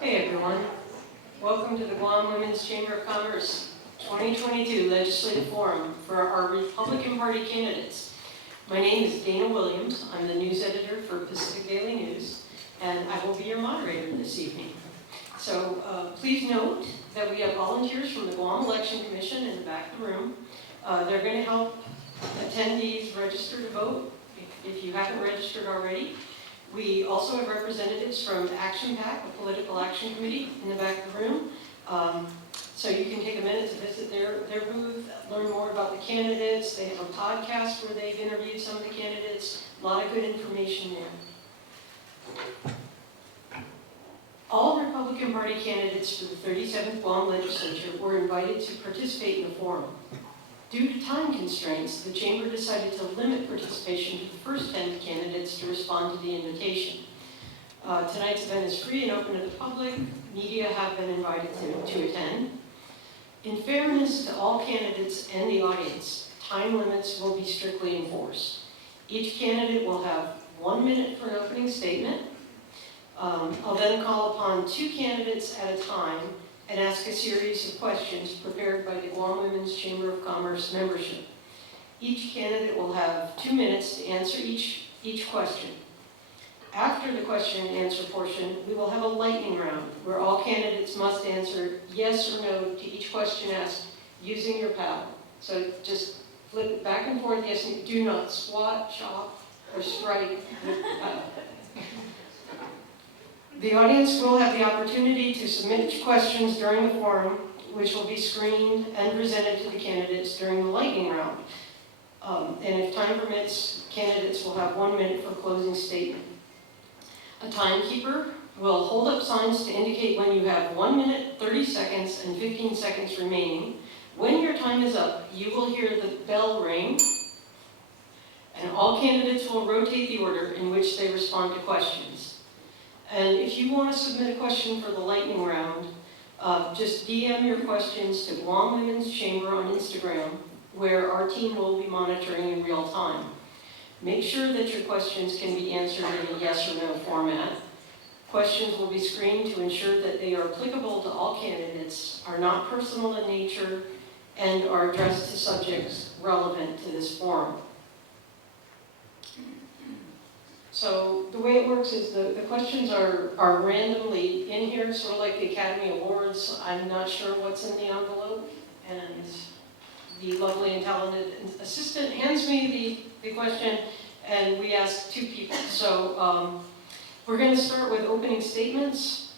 Hey everyone, welcome to the Guam Women's Chamber of Commerce 2022 Legislative Forum for our Republican Party candidates. My name is Dana Williams. I'm the news editor for Pacific Daily News, and I will be your moderator this evening. So please note that we have volunteers from the Guam Election Commission in the back of the room. They're going to help attendees register to vote if you haven't registered already. We also have representatives from Action PAC, the Political Action Committee, in the back of the room. So you can take a minute to visit their booth, learn more about the candidates. They have a podcast where they've interviewed some of the candidates. A lot of good information there. All Republican Party candidates for the 37th Guam Legislature were invited to participate in the forum. Due to time constraints, the Chamber decided to limit participation to the first 10 candidates to respond to the invitation. Tonight's event is free and open to the public. Media have been invited to attend. In fairness to all candidates and the audience, time limits will be strictly enforced. Each candidate will have 1 minute for an opening statement. I'll then call upon 2 candidates at a time and ask a series of questions prepared by the Guam Women's Chamber of Commerce membership. Each candidate will have 2 minutes to answer each question. After the question and answer portion, we will have a lightning round where all candidates must answer yes or no to each question asked using your paddle. So just flip it back and forth. Yes, and do not swat, chop, or strike with the paddle. The audience will have the opportunity to submit questions during the forum, which will be screened and presented to the candidates during the lightning round. And if time permits, candidates will have 1 minute for closing statement. A timekeeper will hold up signs to indicate when you have 1 minute, 30 seconds, and 15 seconds remaining. When your time is up, you will hear the bell ring, and all candidates will rotate the order in which they respond to questions. And if you want to submit a question for the lightning round, just DM your questions to Guam Women's Chamber on Instagram, where our team will be monitoring in real time. Make sure that your questions can be answered in a yes or no format. Questions will be screened to ensure that they are applicable to all candidates, are not personal in nature, and are addressed to subjects relevant to this forum. So the way it works is the questions are randomly in here, sort of like the Academy Awards. I'm not sure what's in the envelope, and the lovely and talented assistant hands me the question, and we ask 2 people. So we're going to start with opening statements.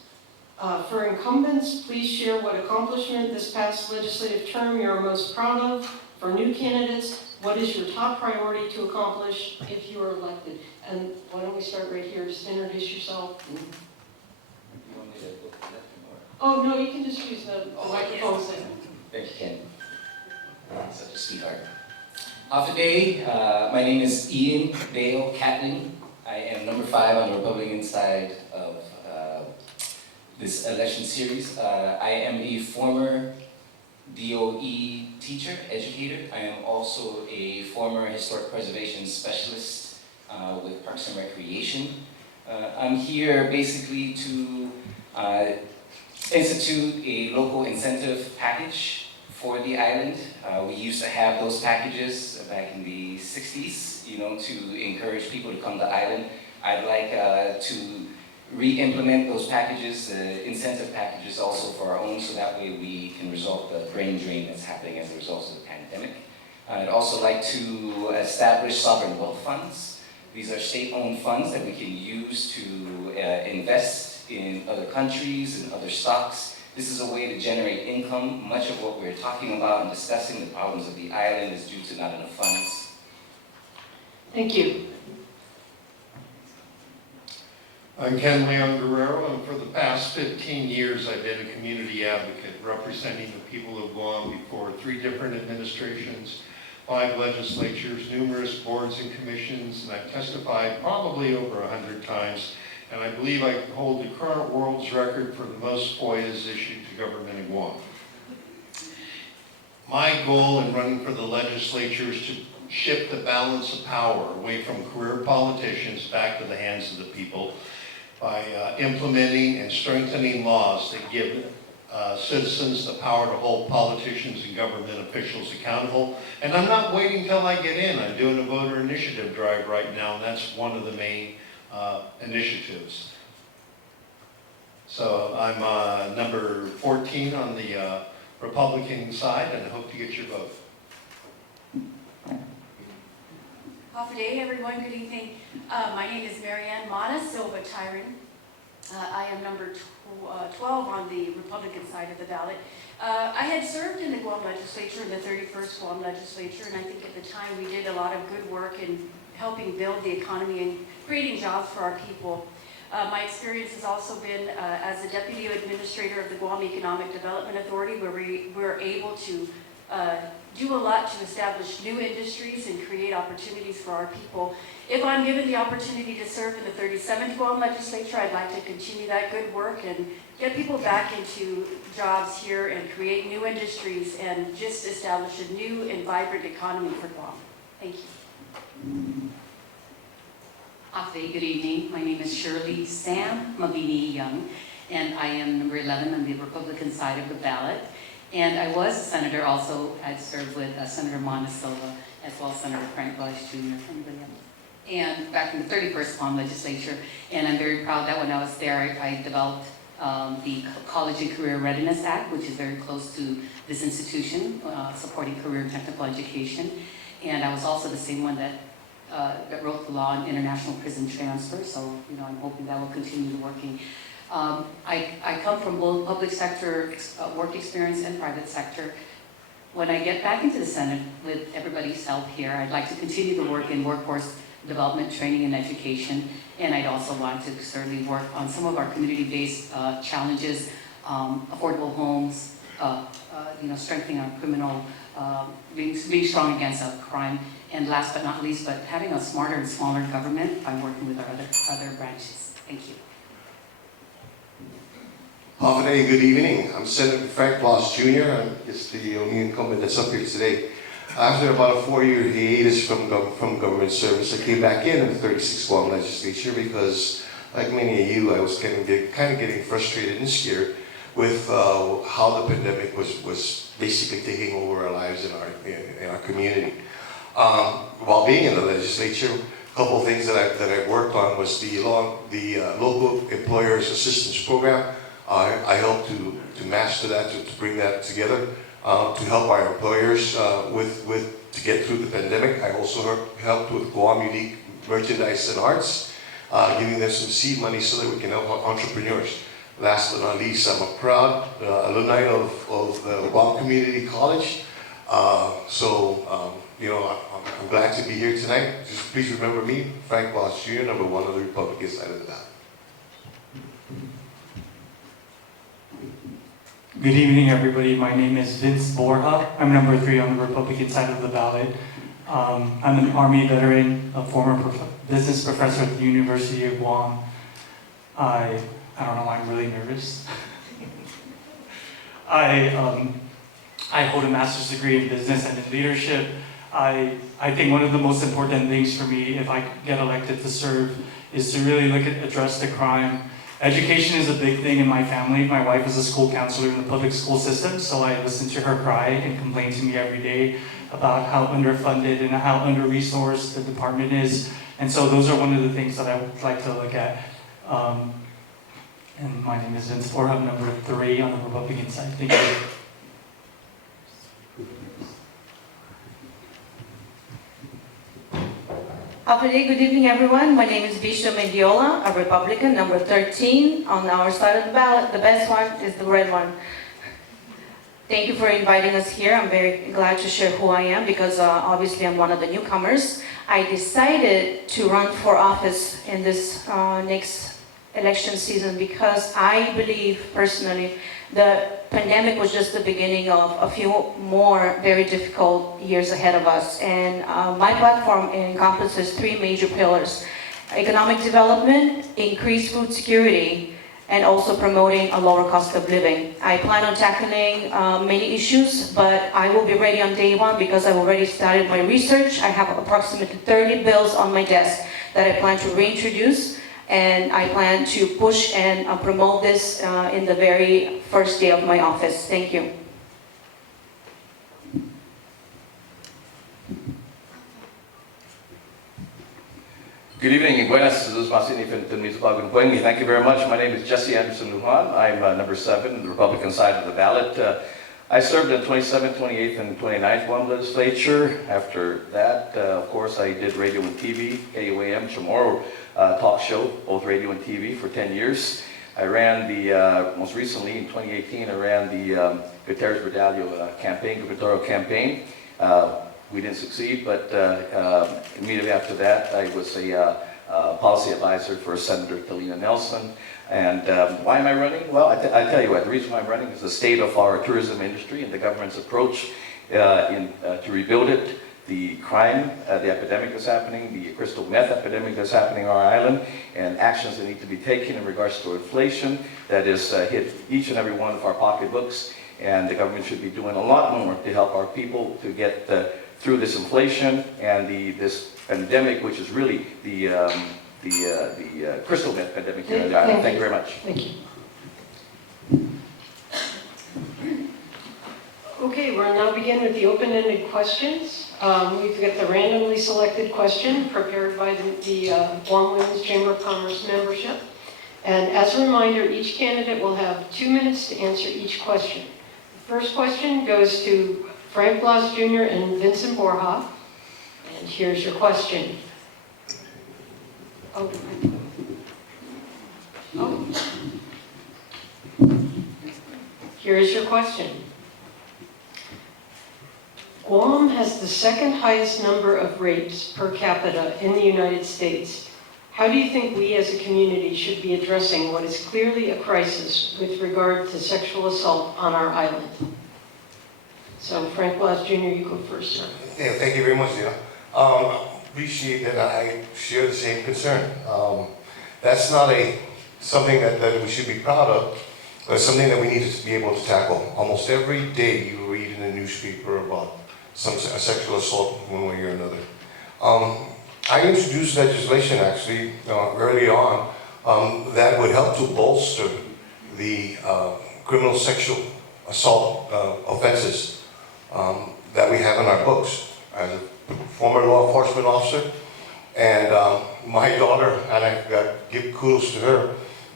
For incumbents, please share what accomplishment this past legislative term you're most proud of. For new candidates, what is your top priority to accomplish if you are elected? And why don't we start right here? Just introduce yourself. You want me to go to that Oh, no, you can just use the microphone. Yes. Thank you, Ken. Such a sweetheart. Today, my name is Ian Dale Catlin. I am number 5 on the Republican side of this election series. I am a former DOE teacher, educator. I am also a former historic preservation specialist with Parks and Recreation. I'm here basically to institute a local incentive package for the island. We used to have those packages back in the 60s, to encourage people to come to the island. I'd like to re-implement those packages, incentive packages also for our own, so that way we can resolve the brain drain that's happening as a result of the pandemic. I'd also like to establish sovereign wealth funds. These are state-owned funds that we can use to invest in other countries and other stocks. This is a way to generate income. Much of what we're talking about and discussing, the problems of the island, is due to not enough funds. Thank you. I'm Ken Leon Guerrero, and for the past 15 years I've been a community advocate representing the people of Guam before 3 different administrations, 5 legislatures, numerous boards and commissions, and I've testified probably over 100 times, and I believe I hold the current world's record for the most FOIAs issued to government in Guam. My goal in running for the legislature is to shift the balance of power away from career politicians back to the hands of the people by implementing and strengthening laws that give citizens the power to hold politicians and government officials accountable. And I'm not waiting till I get in. I'm doing a voter initiative drive right now, and that's one of the main initiatives. So I'm number 14 on the Republican side, and I hope to get your vote. Good day, everyone. Good evening. My name is Marianne Mata Silva Tyron. I am number 12 on the Republican side of the ballot. I had served in the Guam legislature, in the 31st Guam legislature, and I think at the time we did a lot of good work in helping build the economy and creating jobs for our people. My experience has also been as the Deputy Administrator of the Guam Economic Development Authority, where we were able to do a lot to establish new industries and create opportunities for our people. If I'm given the opportunity to serve in the 37th Guam legislature, I'd like to continue that good work and get people back into jobs here and create new industries and just establish a new and vibrant economy for Guam. Thank you. Afe, good evening. My name is Shirley Sam Mabini Young, and I am number 11 on the Republican side of the ballot. And I was a senator also. I'd served with Senator Mona Silva, as well as Senator Frank Bush Jr. And back in the 31st Guam legislature. And I'm very proud that when I was there, I developed the College and Career Readiness Act, which is very close to this institution, supporting career and technical education. And I was also the same one that wrote the law on international prison transfer, so I'm hoping that will continue working. I come from both public sector work experience and private sector. When I get back into the Senate with everybody's help here, I'd like to continue to work in workforce development, training, and education, and I'd also want to certainly work on some of our community-based challenges, affordable homes, strengthening our criminal, being strong against crime, and last but not least, but having a smarter and smaller government by working with our other branches. Thank you. Hey, good evening. I'm Senator Frank Bush Jr. I'm just the only incumbent that's up here today. After about a 4-year hiatus from government service, I came back in the 36th Guam legislature because, like many of you, I was kind of getting frustrated and scared with how the pandemic was basically taking over our lives in our community. While being in the legislature, a couple of things that I worked on was the local employers assistance program. I helped to master that, to bring that together, to help our employers to get through the pandemic. I also helped with Guam Unique Merchandise and Arts, giving them some seed money so that we can help entrepreneurs. Last but not least, I'm a proud alumni of the Guam Community College. I'm glad to be here tonight. Just please remember me, Frank Bush Jr., number 1 on the Republican side of the ballot. Good evening, everybody. My name is Vince Borja. I'm number 3 on the Republican side of the ballot. I'm an Army veteran, a former business professor at the University of Guam. I don't know why I'm really nervous. I hold a master's degree in business and in leadership. I think one of the most important things for me, if I get elected to serve, is to really address the crime. Education is a big thing in my family. My wife is a school counselor in the public school system, so I listen to her cry and complain to me every day about how underfunded and how under-resourced the department is. And so those are one of the things that I would like to look at. And my name is Vince Borja, I'm number 3 on the Republican side. Thank you. Good evening, everyone. My name is Bishop Mendiola, a Republican, number 13 on our side of the ballot. The best one is the red one. Thank you for inviting us here. I'm very glad to share who I am because obviously I'm one of the newcomers. I decided to run for office in this next election season because I believe personally the pandemic was just the beginning of a few more very difficult years ahead of us. And my platform encompasses three major pillars: economic development, increased food security, and also promoting a lower cost of living. I plan on tackling many issues, but I will be ready on day one because I've already started my research. I have approximately 30 bills on my desk that I plan to reintroduce, and I plan to push and promote this in the very first day of my office. Thank you. Good evening, buenas, thank you very much. My name is Jesse Anderson Lujan. I'm number 7, the Republican side of the ballot. I served in 27th, 28th, and 29th Guam legislature. After that, of course, I did radio and TV, KUAM, Chamorro talk show, both radio and TV for 10 years. I ran the, most recently in 2018, I ran the Gutierrez Berdalio campaign, gubernatorial campaign. We didn't succeed, but immediately after that, I was a policy advisor for Senator Talina Nelson. And why am I running? Well, I tell you what, the reason why I'm running is the state of our tourism industry and the government's approach to rebuild it, the crime, the epidemic that's happening, the crystal meth epidemic that's happening on our island, and actions that need to be taken in regards to inflation that has hit each and every one of our pocketbooks. And the government should be doing a lot more to help our people to get through this inflation and this pandemic, which is really the crystal meth pandemic here on the island. Thank you very much. Thank you. Okay, we'll now begin with the open-ended questions. We've got the randomly selected question prepared by the Guam Women's Chamber of Commerce membership. And as a reminder, each candidate will have 2 minutes to answer each question. The first question goes to Frank Blas Jr. and Vincent Borja. And here's your question. Oh. Here is your question. Guam has the second highest number of rapes per capita in the United States. How do you think we as a community should be addressing what is clearly a crisis with regard to sexual assault on our island? So Frank Blas Jr., you go first, sir. Yeah, thank you very much, Dina. Appreciate that I share the same concern. That's not something that we should be proud of, but it's something that we need to be able to tackle. Almost every day you read in the newspaper about a sexual assault one way or another. I introduced legislation actually early on that would help to bolster the criminal sexual assault offenses that we have in our books. As a former law enforcement officer, and my daughter, and I got to give kudos to her,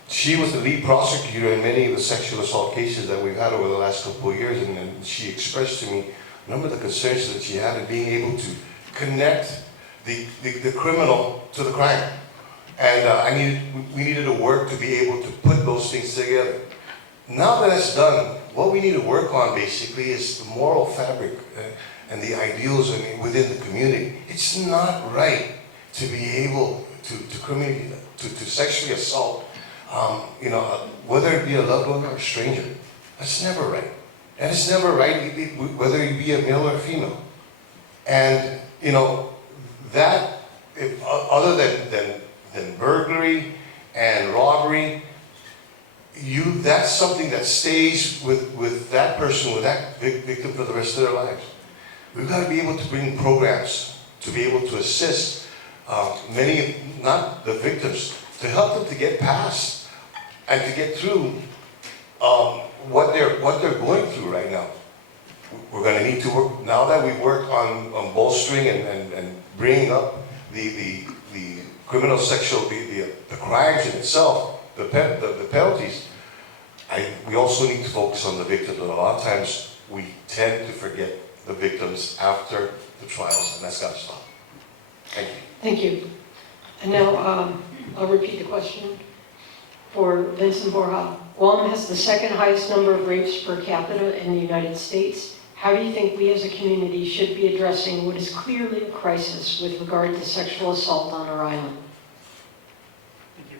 she was the lead prosecutor in many of the sexual assault cases that we've had over the last couple of years, and she expressed to me a number of the concerns that she had in being able to connect the criminal to the crime. And we needed to work to be able to put those things together. Now that it's done, what we need to work on basically is the moral fabric and the ideals within the community. It's not right to be able to sexually assault, whether it be a loved one or a stranger. That's never right. And it's never right whether you be a male or a female. And, that, other than burglary and robbery, that's something that stays with that person, with that victim for the rest of their lives. We've got to be able to bring programs to be able to assist many, not the victims, to help them to get past and to get through what they're going through right now. We're going to need to work, now that we've worked on bolstering and bringing up the criminal sexual, the crimes in itself, the penalties, we also need to focus on the victims. And a lot of times we tend to forget the victims after the trials, and that's got to stop. Thank you. Thank you. And now I'll repeat the question for Vincent Borja. Guam has the second highest number of rapes per capita in the United States. How do you think we as a community should be addressing what is clearly a crisis with regard to sexual assault on our island? Thank you.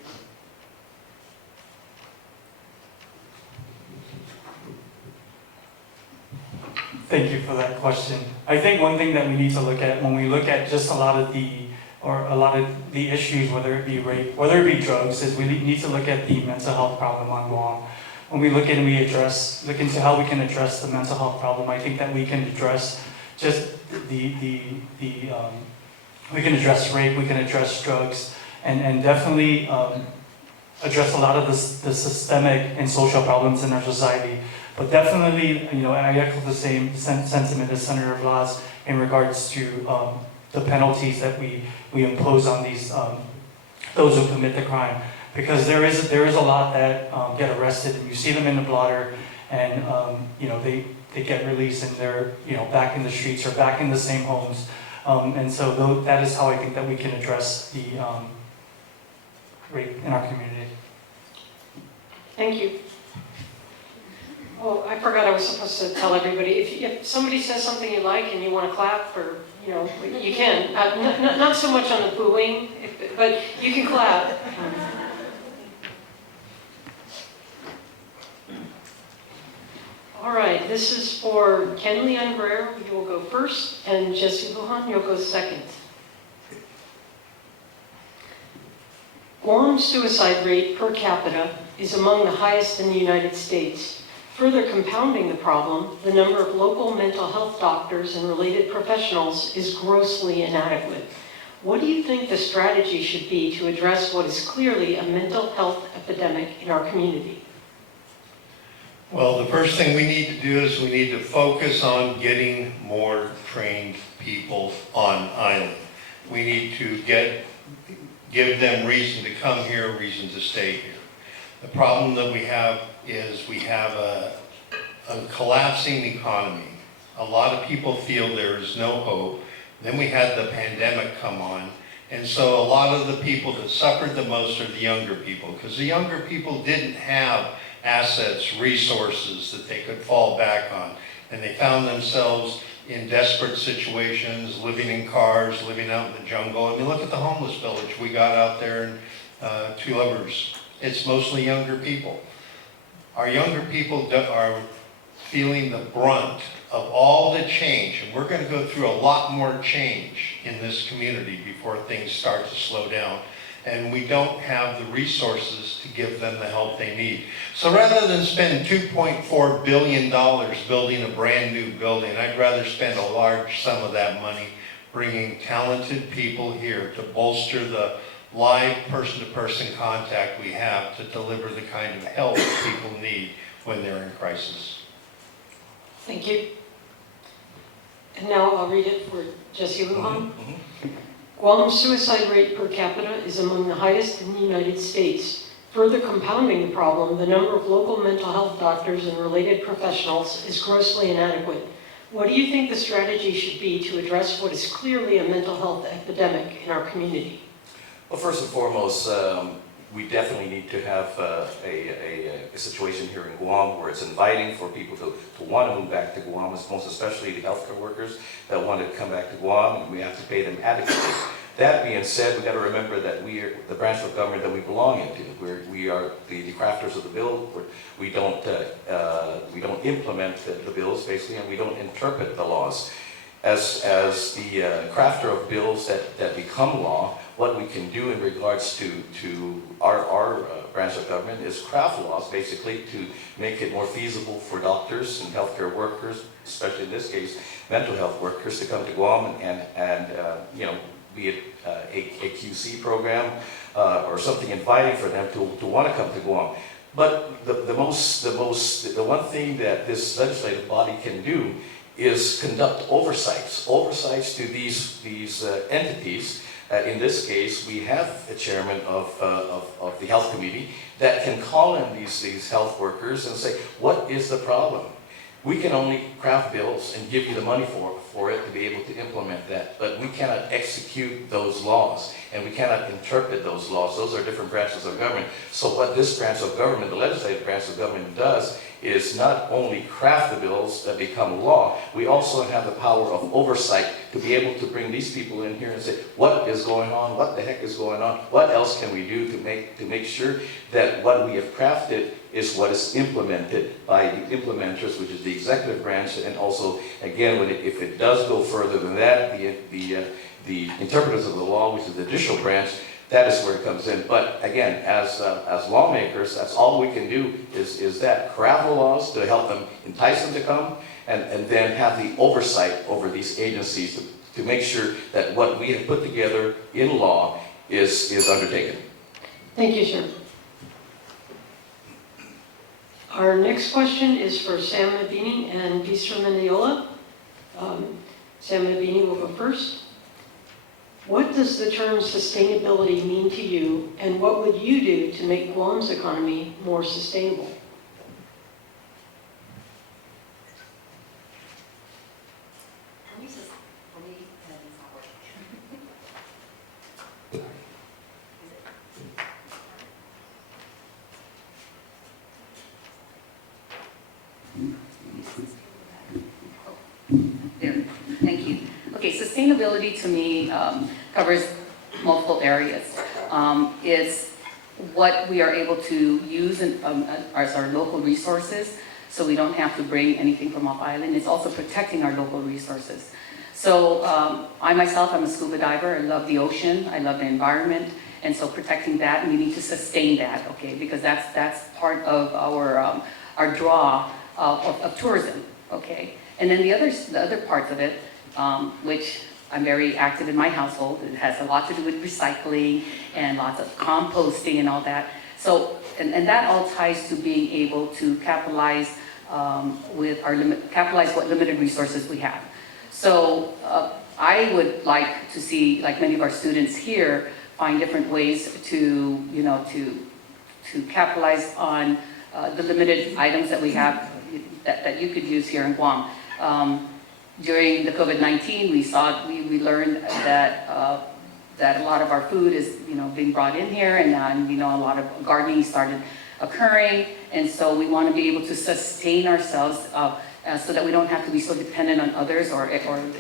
Thank you for that question. I think one thing that we need to look at when we look at just a lot of the issues, whether it be rape, whether it be drugs, is we need to look at the mental health problem on Guam. When we look and look into how we can address the mental health problem, I think that we can address just we can address rape, we can address drugs, and definitely address a lot of the systemic and social problems in our society. But definitely, I echo the same sentiment as Senator Blas in regards to the penalties that we impose on those who commit the crime, because there is a lot that get arrested, and you see them in the blotter, and they get released and they're back in the streets or back in the same homes, and so that is how I think that we can address the rape in our community. Thank you. Oh, I forgot I was supposed to tell everybody, if somebody says something you like and you want to clap, or, you can. Not so much on the booing, but you can clap. All right, this is for Ken Leon Guerrero. You will go first, and Jesse Lujan, you'll go second. Guam's suicide rate per capita is among the highest in the United States. Further compounding the problem, the number of local mental health doctors and related professionals is grossly inadequate. What do you think the strategy should be to address what is clearly a mental health epidemic in our community? Well, the first thing we need to do is we need to focus on getting more trained people on island. We need to give them reason to come here, reason to stay here. The problem that we have is we have a collapsing economy. A lot of people feel there is no hope. Then we had the pandemic come on. And so a lot of the people that suffered the most are the younger people, because the younger people didn't have assets, resources that they could fall back on. And they found themselves in desperate situations, living in cars, living out in the jungle. I mean, look at the homeless village we got out there in Two Lovers. It's mostly younger people. Our younger people are feeling the brunt of all the change, and we're going to go through a lot more change in this community before things start to slow down. And we don't have the resources to give them the help they need. So rather than spend $2.4 billion building a brand new building, I'd rather spend a large sum of that money bringing talented people here to bolster the live person-to-person contact we have to deliver the kind of help people need when they're in crisis. Thank you. And now I'll read it for Jesse Lujan. Guam's suicide rate per capita is among the highest in the United States. Further compounding the problem, the number of local mental health doctors and related professionals is grossly inadequate. What do you think the strategy should be to address what is clearly a mental health epidemic in our community? Well, first and foremost, we definitely need to have a situation here in Guam where it's inviting for people to want to move back to Guam, most especially the healthcare workers that want to come back to Guam, and we have to pay them adequately. That being said, we've got to remember that we are the branch of government that we belong into. We are the crafters of the bill. We don't implement the bills, basically, and we don't interpret the laws. As the crafter of bills that become law, what we can do in regards to our branch of government is craft laws, basically, to make it more feasible for doctors and healthcare workers, especially in this case, mental health workers, to come to Guam and be it a QC program or something inviting for them to want to come to Guam. But the one thing that this legislative body can do is conduct oversights to these entities. In this case, we have a chairman of the health committee that can call in these health workers and say, what is the problem? We can only craft bills and give you the money for it to be able to implement that, but we cannot execute those laws, and we cannot interpret those laws. Those are different branches of government. So what this branch of government, the legislative branch of government, does is not only craft the bills that become law, we also have the power of oversight to be able to bring these people in here and say, what is going on? What the heck is going on? What else can we do to make sure that what we have crafted is what is implemented by the implementers, which is the executive branch, and also, again, if it does go further than that, the interpreters of the law, which is the judicial branch, that is where it comes in. But again, as lawmakers, that's all we can do is that craft the laws to help them, entice them to come, and then have the oversight over these agencies to make sure that what we have put together in law is undertaken. Thank you, sir. Our next question is for Sam Mabini and Bistra Mendiola. Sam Mabini will go first. What does the term sustainability mean to you, and what would you do to make Guam's economy more sustainable? There, thank you. Okay, sustainability to me covers multiple areas. It's what we are able to use as our local resources, so we don't have to bring anything from off island. It's also protecting our local resources. So I myself, I'm a scuba diver. I love the ocean. I love the environment. And so protecting that, and we need to sustain that, okay, because that's part of our draw of tourism, okay. And then the other parts of it, which I'm very active in my household. It has a lot to do with recycling and lots of composting and all that. So, and that all ties to being able to capitalize capitalize what limited resources we have. So I would like to see, like many of our students here, find different ways to, to capitalize on the limited items that we have that you could use here in Guam. During the COVID-19, we learned that that a lot of our food is being brought in here, and a lot of gardening started occurring, and so we want to be able to sustain ourselves so that we don't have to be so dependent on others or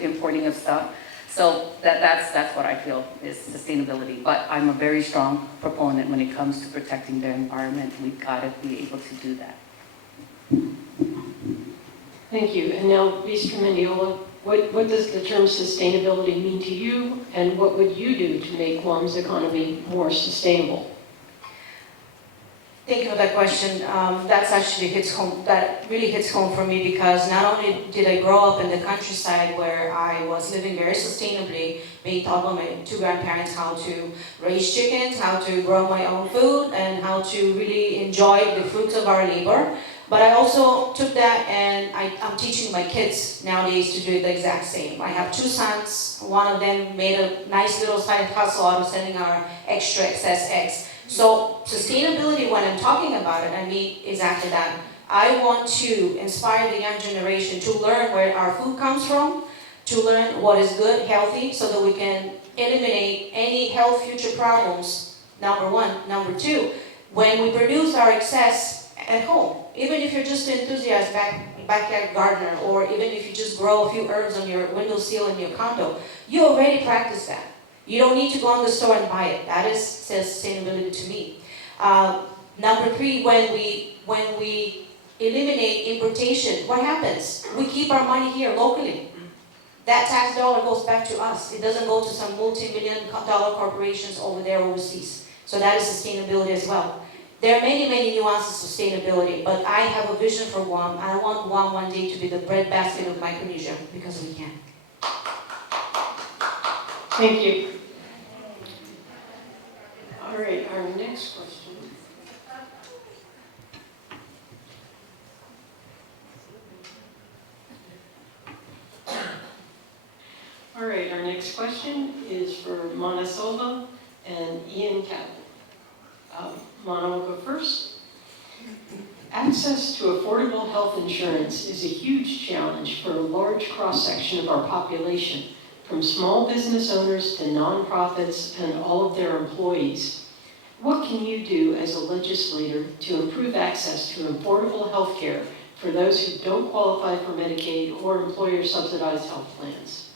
importing of stuff. So that's what I feel is sustainability. But I'm a very strong proponent when it comes to protecting the environment. We've got to be able to do that. Thank you. And now, Bistra Mendiola, what does the term sustainability mean to you, and what would you do to make Guam's economy more sustainable? Thank you for that question. That's actually that really hits home for me, because not only did I grow up in the countryside where I was living very sustainably, being taught by my two grandparents how to raise chickens, how to grow my own food, and how to really enjoy the fruits of our labor. But I also took that and I'm teaching my kids nowadays to do the exact same. I have two sons. One of them made a nice little side hustle out of selling our extra excess eggs. So sustainability, when I'm talking about it, I mean exactly that. I want to inspire the young generation to learn where our food comes from, to learn what is good, healthy, so that we can eliminate any health future problems, number one. Number two, when we produce our excess at home, even if you're just an enthusiast backyard gardener, or even if you just grow a few herbs on your windowsill in your condo, you already practice that. You don't need to go in the store and buy it. That is sustainability to me. Number three, when we eliminate importation, what happens? We keep our money here locally. That tax dollar goes back to us. It doesn't go to some multi-million-dollar corporations over there overseas. So that is sustainability as well. There are many, many nuances of sustainability, but I have a vision for Guam. I want Guam one day to be the breadbasket of Micronesia, because we can. Thank you. All right, our next question. All right, our next question is for Mana Silva and Ian Catlin. Mana will go first. Access to affordable health insurance is a huge challenge for a large cross-section of our population, from small business owners to nonprofits and all of their employees. What can you do as a legislator to improve access to affordable health care for those who don't qualify for Medicaid or employer-subsidized health plans?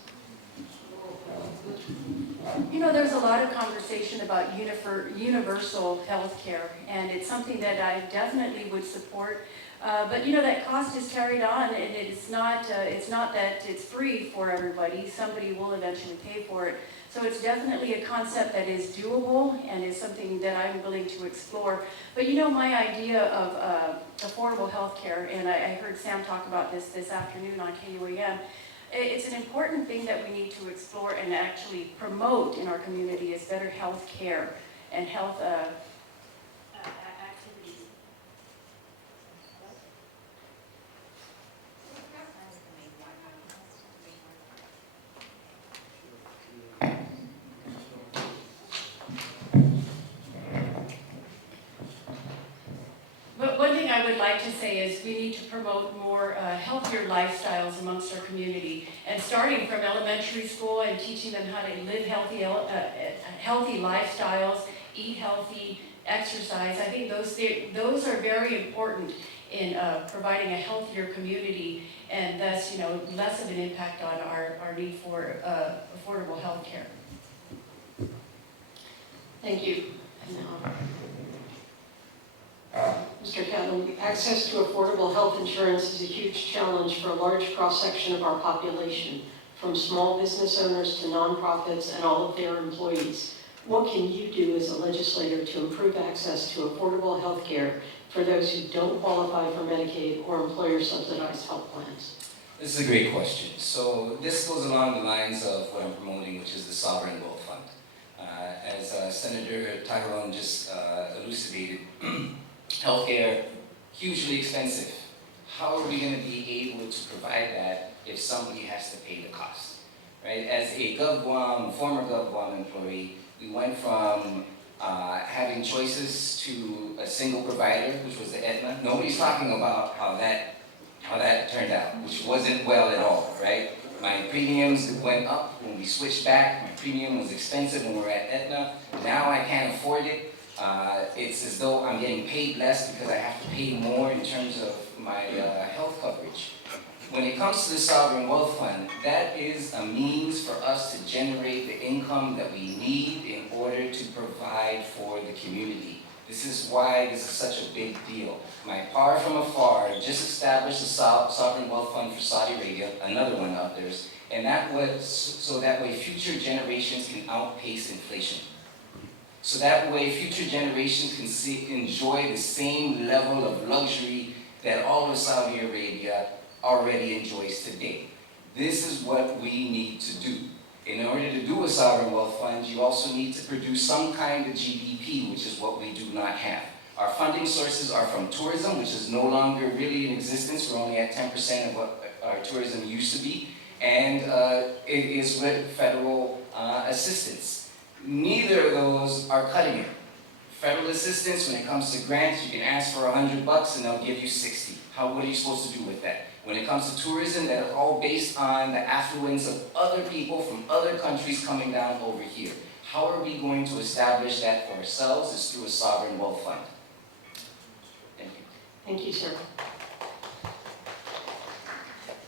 You know, there's a lot of conversation about universal health care, and it's something that I definitely would support. But you know, that cost is carried on, and it's not that it's free for everybody. Somebody will eventually pay for it. So it's definitely a concept that is doable and is something that I'm willing to explore. But you know, my idea of affordable health care, and I heard Sam talk about this afternoon on KUAM, it's an important thing that we need to explore and actually promote in our community is better health care and health activities. But one thing I would like to say is we need to promote more healthier lifestyles amongst our community, and starting from elementary school and teaching them how to live healthy lifestyles, eat healthy, exercise. I think those are very important in providing a healthier community, and thus, you know, less of an impact on our need for affordable health care. Thank you. Mr. Catlin, access to affordable health insurance is a huge challenge for a large cross-section of our population, from small business owners to nonprofits and all of their employees. What can you do as a legislator to improve access to affordable health care for those who don't qualify for Medicaid or employer-subsidized health plans? This is a great question. So this goes along the lines of what I'm promoting, which is the Sovereign Wealth Fund. As Senator Tyrone just elucidated, healthcare, hugely expensive. How are we going to be able to provide that if somebody has to pay the cost? Right? As a former GovGuam employee, we went from having choices to a single provider, which was the Aetna. Nobody's talking about how that turned out, which wasn't well at all, right? My premiums went up when we switched back. My premium was expensive when we were at Aetna. Now I can't afford it. It's as though I'm getting paid less because I have to pay more in terms of my health coverage. When it comes to the Sovereign Wealth Fund, that is a means for us to generate the income that we need in order to provide for the community. This is why this is such a big deal. My par from afar just established a Sovereign Wealth Fund for Saudi Arabia, another one of theirs, and that was so that way future generations can outpace inflation. So that way future generations can enjoy the same level of luxury that all of Saudi Arabia already enjoys today. This is what we need to do. In order to do a sovereign wealth fund, you also need to produce some kind of GDP, which is what we do not have. Our funding sources are from tourism, which is no longer really in existence. We're only at 10% of what our tourism used to be. And it is with federal assistance. Neither of those are cutting it. Federal assistance, when it comes to grants, you can ask for $100 and they'll give you 60. What are you supposed to do with that? When it comes to tourism, that's all based on the affluence of other people from other countries coming down over here. How are we going to establish that for ourselves? Is through a sovereign wealth fund. Thank you. Thank you, sir.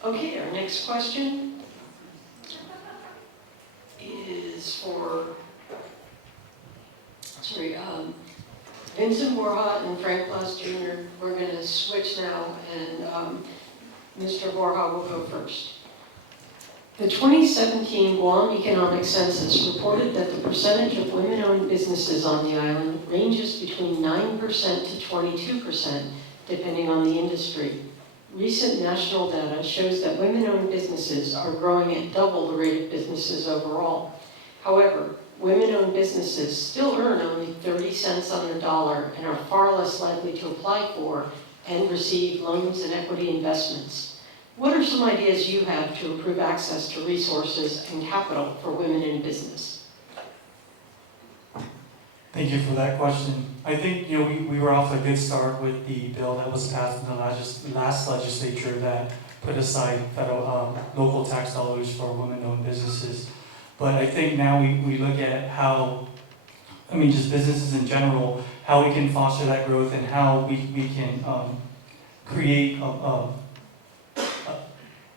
Okay, our next question is for, Vincent Borja and Frank Blas Jr. We're going to switch now, and Mr. Borja will go first. The 2017 Guam Economic Census reported that the percentage of women-owned businesses on the island ranges between 9% to 22%, depending on the industry. Recent national data shows that women-owned businesses are growing at double the rate of businesses overall. However, women-owned businesses still earn only 30 cents on the dollar and are far less likely to apply for and receive loans and equity investments. What are some ideas you have to improve access to resources and capital for women in business? Thank you for that question. I think we were off a good start with the bill that was passed in the last legislature that put aside federal local tax dollars for women-owned businesses. But I think now we look at how I mean, just businesses in general, how we can foster that growth and how we can create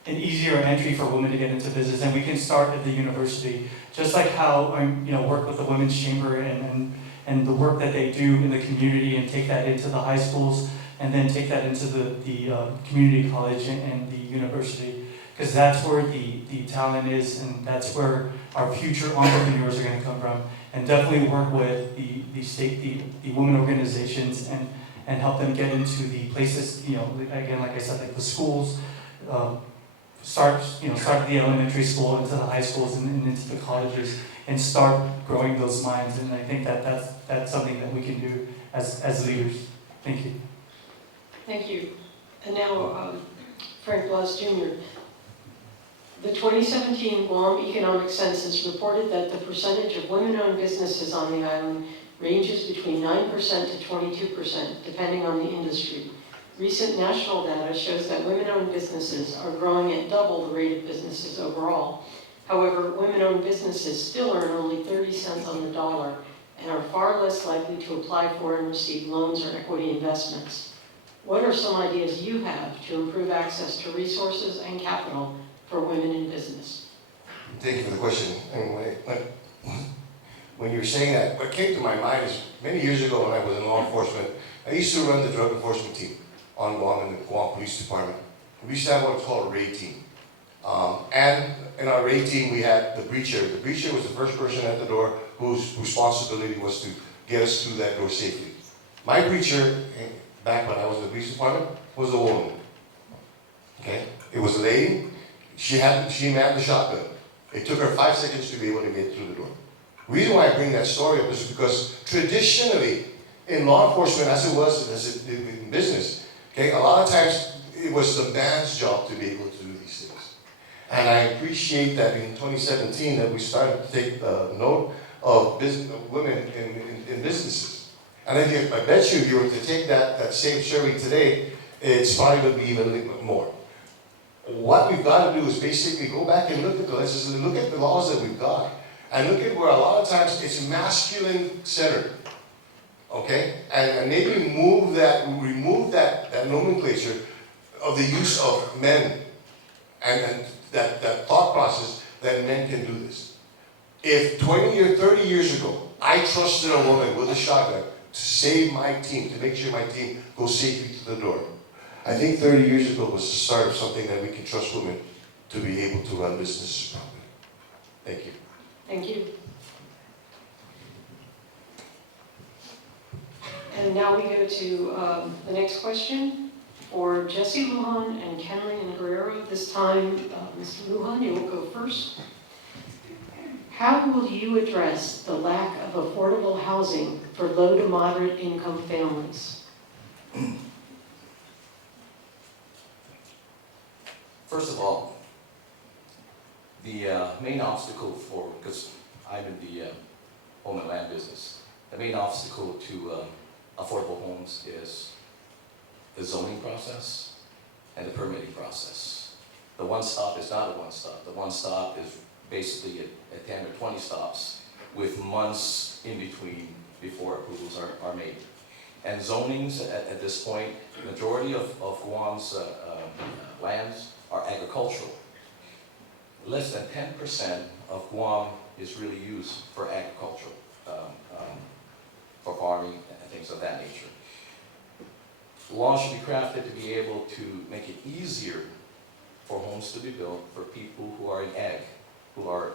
an easier entry for women to get into business. And we can start at the university, just like how I work with the Women's Chamber and the work that they do in the community and take that into the high schools and then take that into the community college and the university. Because that's where the talent is and that's where our future entrepreneurs are going to come from. And definitely work with the women organizations and help them get into the places, again, like I said, like the schools, start at the elementary school, into the high schools and into the colleges and start growing those minds. And I think that's something that we can do as leaders. Thank you. Thank you. And now, Frank Blas Jr. The 2017 Guam Economic Census reported that the percentage of women-owned businesses on the island ranges between 9% to 22%, depending on the industry. Recent national data shows that women-owned businesses are growing at double the rate of businesses overall. However, women-owned businesses still earn only 30 cents on the dollar and are far less likely to apply for and receive loans or equity investments. What are some ideas you have to improve access to resources and capital for women in business? Thank you for the question. And when you were saying that, what came to my mind is many years ago when I was in law enforcement, I used to run the drug enforcement team on Guam in the Guam Police Department. We used to have what's called a raid team. And in our raid team, we had the breacher. The breacher was the first person at the door whose responsibility was to get us through that door safely. My breacher, back when I was in the police department, was a woman. Okay? It was a lady. She manned the shotgun. It took her 5 seconds to be able to get through the door. The reason why I bring that story up is because traditionally, in law enforcement, as it was in business, okay, a lot of times it was the man's job to be able to do these things. And I appreciate that in 2017 that we started to take note of women in businesses. And I bet you if you were to take that same survey today, it's probably going to be even a little bit more. What we've got to do is basically go back and look at the legislation, look at the laws that we've got, and look at where a lot of times it's masculine-centered, okay? And maybe remove that nomenclature of the use of men and that thought process that men can do this. If 20 or 30 years ago, I trusted a woman with a shotgun to save my team, to make sure my team goes safely to the door, I think 30 years ago was the start of something that we can trust women to be able to run businesses properly. Thank you. Thank you. And now we go to the next question for Jesse Lujan and Kenley and Guerrero. This time, Mr. Lujan, you will go first. How will you address the lack of affordable housing for low to moderate income families? First of all, the main obstacle because I'm in the home and land business, the main obstacle to affordable homes is the zoning process and the permitting process. The one stop is not a one stop. The one stop is basically at 10 or 20 stops with months in between before approvals are made. And zonings at this point, the majority of Guam's lands are agricultural. Less than 10% of Guam is really used for agriculture, for farming and things of that nature. Laws should be crafted to be able to make it easier for homes to be built for people who are in ag, who are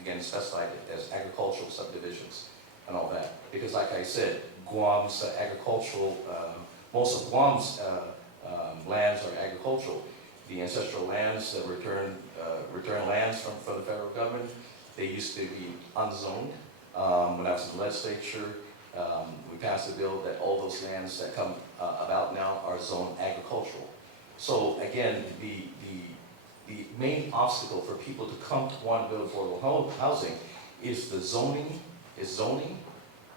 again specified as agricultural subdivisions and all that. Because like I said, Guam's agricultural, most of Guam's lands are agricultural. The ancestral lands that return lands from the federal government, they used to be unzoned. When I was in the legislature, we passed a bill that all those lands that come about now are zoned agricultural. So again, the main obstacle for people to come to want to build affordable housing is zoning,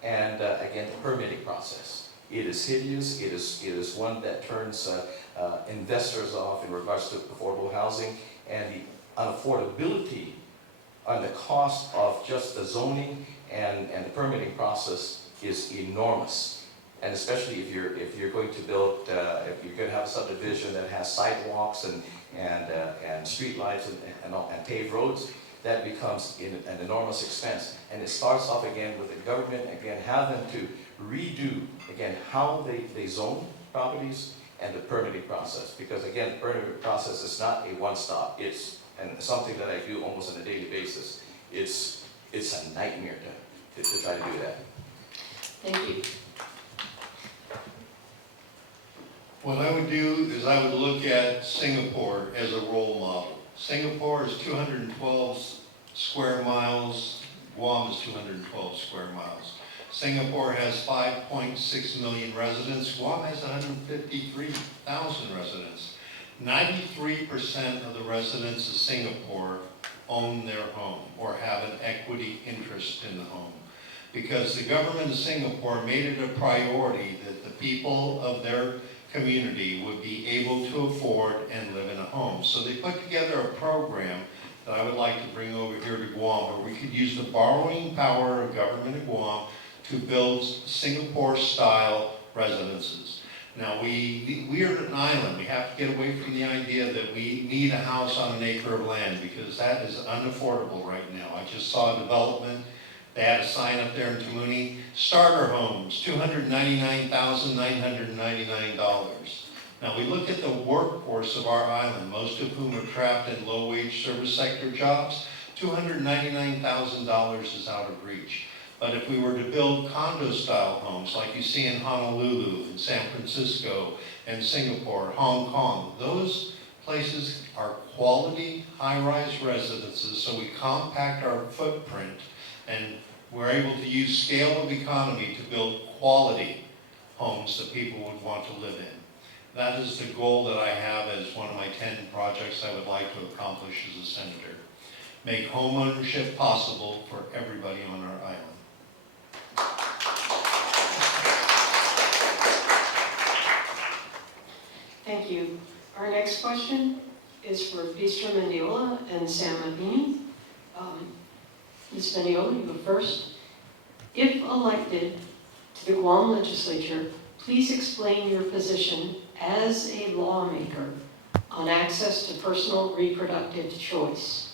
and again the permitting process. It is hideous. It is one that turns investors off in regards to affordable housing, and the unaffordability and the cost of just the zoning and the permitting process is enormous. And especially if you're going to build, if you're going to have a subdivision that has sidewalks and streetlights and paved roads, that becomes an enormous expense. And it starts off again with the government, again, having to redo, again, how they zone properties and the permitting process. Because again, the permitting process is not a one-stop. It's something that I do almost on a daily basis. It's a nightmare to try to do that. Thank you. What I would do is I would look at Singapore as a role model. Singapore is 212 square miles. Guam is 212 square miles. Singapore has 5.6 million residents. Guam has 153,000 residents. 93% of the residents of Singapore own their home or have an equity interest in the home, because the government of Singapore made it a priority that the people of their community would be able to afford and live in a home. So they put together a program that I would like to bring over here to Guam, where we could use the borrowing power of government of Guam to build Singapore-style residences. Now, we are an island. We have to get away from the idea that we need a house on an acre of land, because that is unaffordable right now. I just saw a development. They had a sign up there in Tamuni, starter homes, $299,999. Now, we look at the workforce of our island, most of whom are trapped in low-wage service sector jobs. $299,000 is out of reach. But if we were to build condo-style homes like you see in Honolulu, in San Francisco, and Singapore, Hong Kong, those places are quality high-rise residences, so we compact our footprint and we're able to use scale of economy to build quality homes that people would want to live in. That is the goal that I have as one of my 10 projects I would like to accomplish as a senator. Make home ownership possible for everybody on our island. Thank you. Our next question is for Bistro Mendiola and Sam Mabini. Ms. Mendiola, you go first. If elected to the Guam legislature, please explain your position as a lawmaker on access to personal reproductive choice.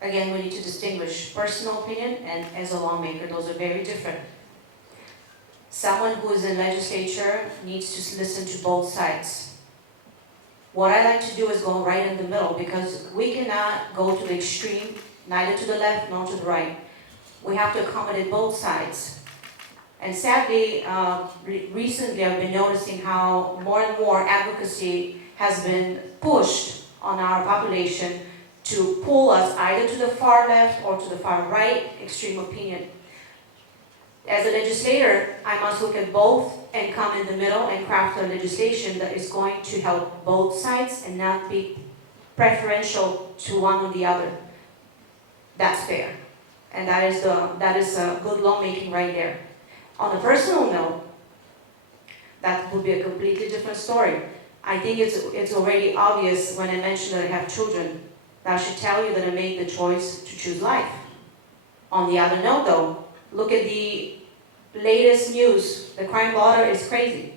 Again, we need to distinguish personal opinion and as a lawmaker. Those are very different. Someone who is in legislature needs to listen to both sides. What I like to do is go right in the middle, because we cannot go to the extreme, neither to the left nor to the right. We have to accommodate both sides. And sadly, recently I've been noticing how more and more advocacy has been pushed on our population to pull us either to the far left or to the far right extreme opinion. As a legislator, I must look at both and come in the middle and craft a legislation that is going to help both sides and not be preferential to one or the other. That's fair. And that is good lawmaking right there. On a personal note, that would be a completely different story. I think it's already obvious when I mentioned that I have children. That should tell you that I made the choice to choose life. On the other note though, look at the latest news. The crime blotter is crazy.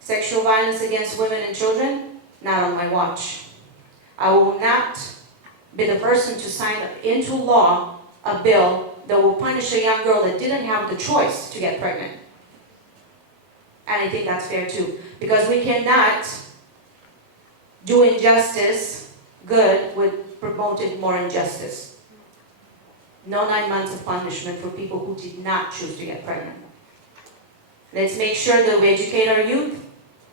Sexual violence against women and children, not on my watch. I will not be the person to sign into law a bill that will punish a young girl that didn't have the choice to get pregnant. And I think that's fair too, because we cannot do injustice good with promoting more injustice. No 9 months of punishment for people who did not choose to get pregnant. Let's make sure that we educate our youth.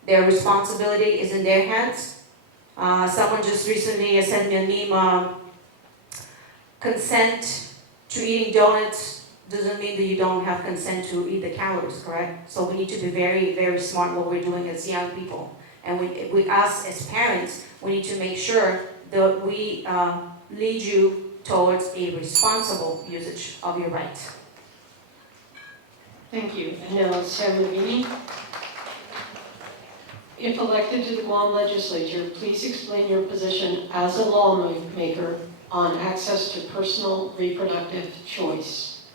Their responsibility is in their hands. Someone just recently sent me a meme, consent to eating donuts doesn't mean that you don't have consent to eat the calories, correct? So we need to be very, very smart what we're doing as young people. And we us as parents, we need to make sure that we lead you towards a responsible usage of your right. Thank you. And now Sam Mabini. If elected to the Guam legislature, please explain your position as a lawmaker on access to personal reproductive choice.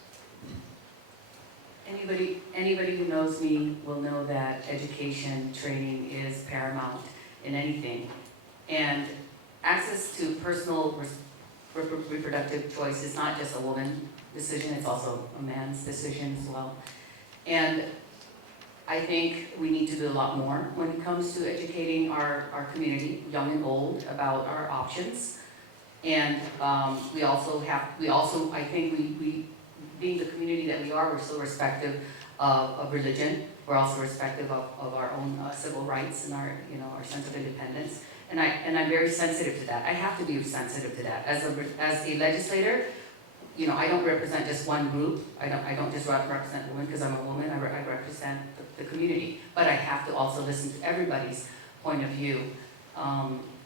Anybody who knows me will know that education, training is paramount in anything. And access to personal reproductive choice is not just a woman's decision, it's also a man's decision as well. And I think we need to do a lot more when it comes to educating our community, young and old, about our options. And we also, I think we being the community that we are, we're so respective of religion. We're also respective of our own civil rights and our sense of independence. And I'm very sensitive to that. I have to be sensitive to that. As a legislator, I don't represent just one group. I don't just represent women because I'm a woman. I represent the community. But I have to also listen to everybody's point of view.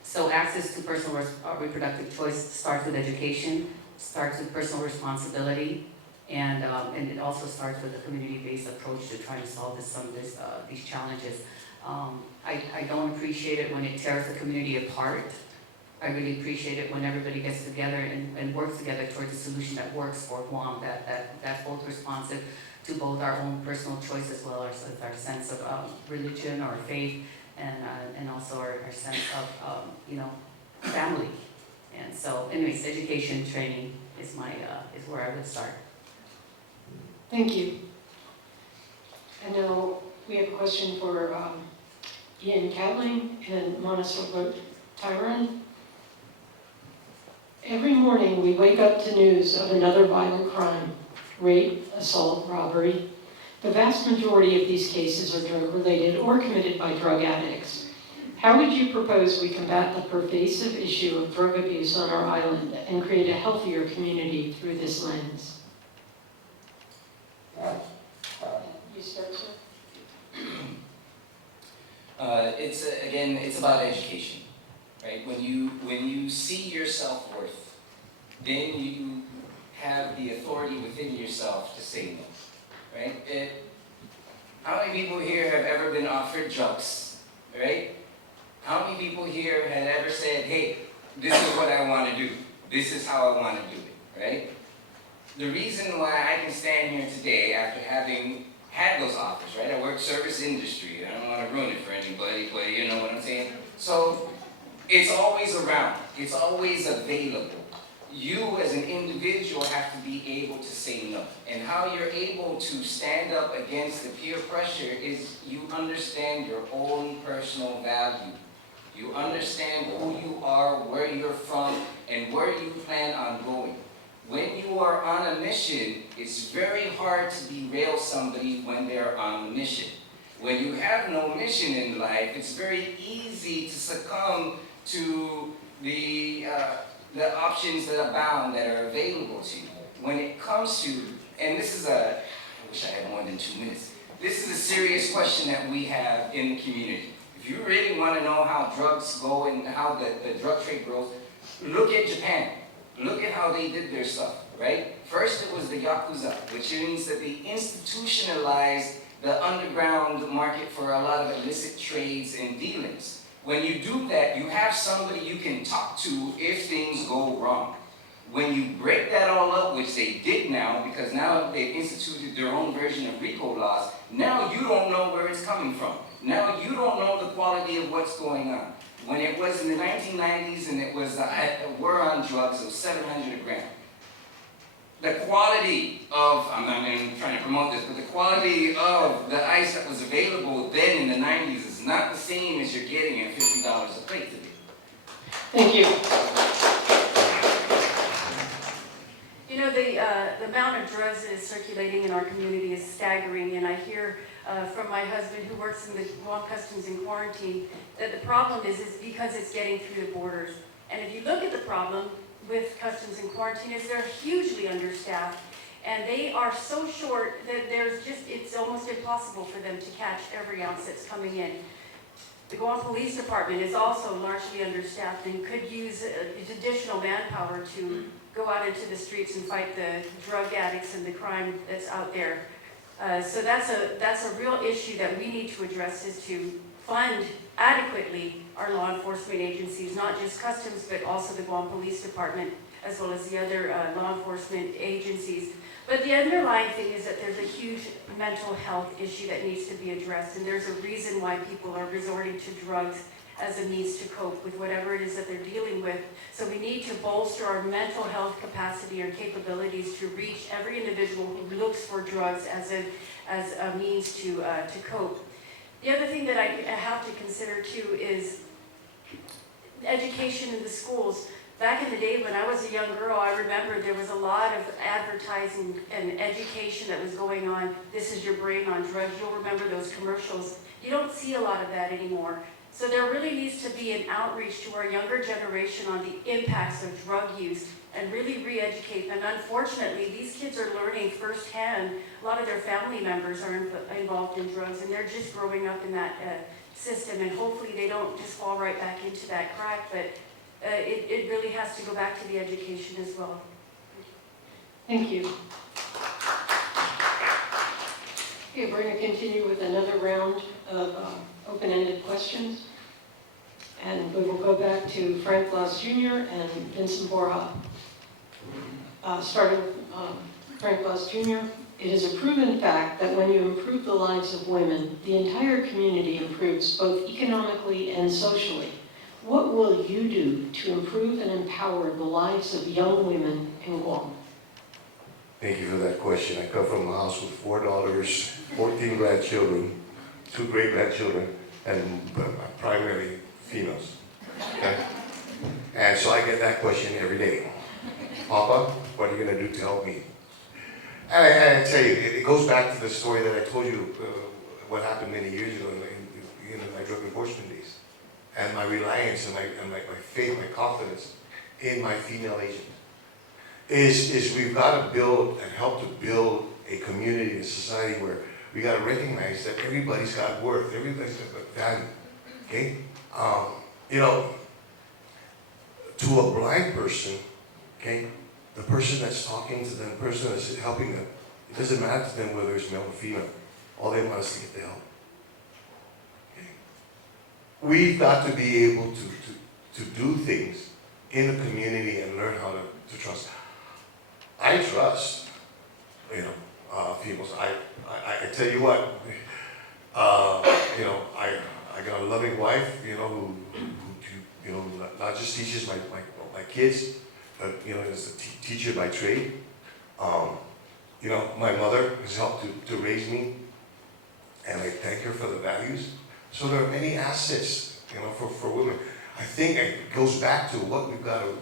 So access to personal reproductive choice starts with education, starts with personal responsibility, and it also starts with a community-based approach to trying to solve these challenges. I don't appreciate it when it tears the community apart. I really appreciate it when everybody gets together and works together towards a solution that works for Guam, that's both responsive to both our own personal choice as well as our sense of religion or faith, and also our sense of family. And so, anyways, education training is where I would start. Thank you. And now we have a question for Ian Catling and Montessori Tyron. Every morning we wake up to news of another violent crime, rape, assault, robbery. The vast majority of these cases are drug-related or committed by drug addicts. How would you propose we combat the pervasive issue of drug abuse on our island and create a healthier community through this lens? You start, sir? It's about education, right? When you see your self-worth, then you have the authority within yourself to say no, right? How many people here have ever been offered drugs, right? How many people here have ever said, hey, this is what I want to do. This is how I want to do it, right? The reason why I can stand here today after having had those offers, right? I work service industry. I don't want to ruin it for anybody, but you know what I'm saying? So it's always around. It's always available. You as an individual have to be able to say no. And how you're able to stand up against the peer pressure is you understand your own personal value. You understand who you are, where you're from, and where you plan on going. When you are on a mission, it's very hard to derail somebody when they're on a mission. When you have no mission in life, it's very easy to succumb to the options that abound that are available to you. When it comes to, and this is I wish I had more than 2 minutes. This is a serious question that we have in the community. If you really want to know how drugs go and how the drug trade grows, look at Japan. Look at how they did their stuff, right? First it was the Yakuza, which means that they institutionalized the underground market for a lot of illicit trades and dealings. When you do that, you have somebody you can talk to if things go wrong. When you break that all up, which they did now, because now they've instituted their own version of RICO laws, now you don't know where it's coming from. Now you don't know the quality of what's going on. When it was in the 1990s and it was a war on drugs, it was 700 a gram. The quality of, I'm not even trying to promote this, but the quality of the ice that was available then in the 90s is not the same as you're getting at $50 a plate today. Thank you. The amount of drugs that is circulating in our community is staggering, and I hear from my husband who works in the Guam Customs and Quarantine that the problem is because it's getting through the borders. And if you look at the problem with Customs and Quarantine is they're hugely understaffed, and they are so short that it's almost impossible for them to catch every ounce that's coming in. The Guam Police Department is also largely understaffed and could use additional manpower to go out into the streets and fight the drug addicts and the crime that's out there. So that's a real issue that we need to address, is to fund adequately our law enforcement agencies, not just Customs, but also the Guam Police Department, as well as the other law enforcement agencies. But the underlying thing is that there's a huge mental health issue that needs to be addressed, and there's a reason why people are resorting to drugs as a means to cope with whatever it is that they're dealing with. So we need to bolster our mental health capacity and capabilities to reach every individual who looks for drugs as a means to cope. The other thing that I have to consider too is education in the schools. Back in the day when I was a young girl, I remember there was a lot of advertising and education that was going on. This is your brain on drugs. You'll remember those commercials. You don't see a lot of that anymore. So there really needs to be an outreach to our younger generation on the impacts of drug use and really re-educate them. Unfortunately, these kids are learning firsthand. A lot of their family members are involved in drugs, and they're just growing up in that system, and hopefully they don't just fall right back into that crack, but it really has to go back to the education as well. Thank you. Okay, we're going to continue with another round of open-ended questions. And we will go back to Frank Blas Jr. and Vincent Borja. Starting with Frank Blas Jr., it is a proven fact that when you improve the lives of women, the entire community improves both economically and socially. What will you do to improve and empower the lives of young women in Guam? Thank you for that question. I come from a house with 4 daughters, 14 grandchildren, 2 great-grandchildren, and primarily females. Okay? And so I get that question every day. Papa, what are you going to do to help me? And I tell you, it goes back to the story that I told you, what happened many years ago in my drug enforcement days. And my reliance and my faith, my confidence in my female agent is we've got to build and help to build a community and society where we got to recognize that everybody's got worth, everybody's got value. Okay, you know, to a blind person, okay, the person that's talking to them, the person that's helping them, it doesn't matter to them whether it's male or female. All they want is to get the help. Okay? We've got to be able to do things in the community and learn how to trust. I trust, you know, females. I tell you what, you know, I got a loving wife, you know, who you know, not just teaches my kids, but, you know, is a teacher by trade. You know, my mother has helped to raise me, and I thank her for the values. So there are many assets, you know, for women. I think it goes back to what we've got to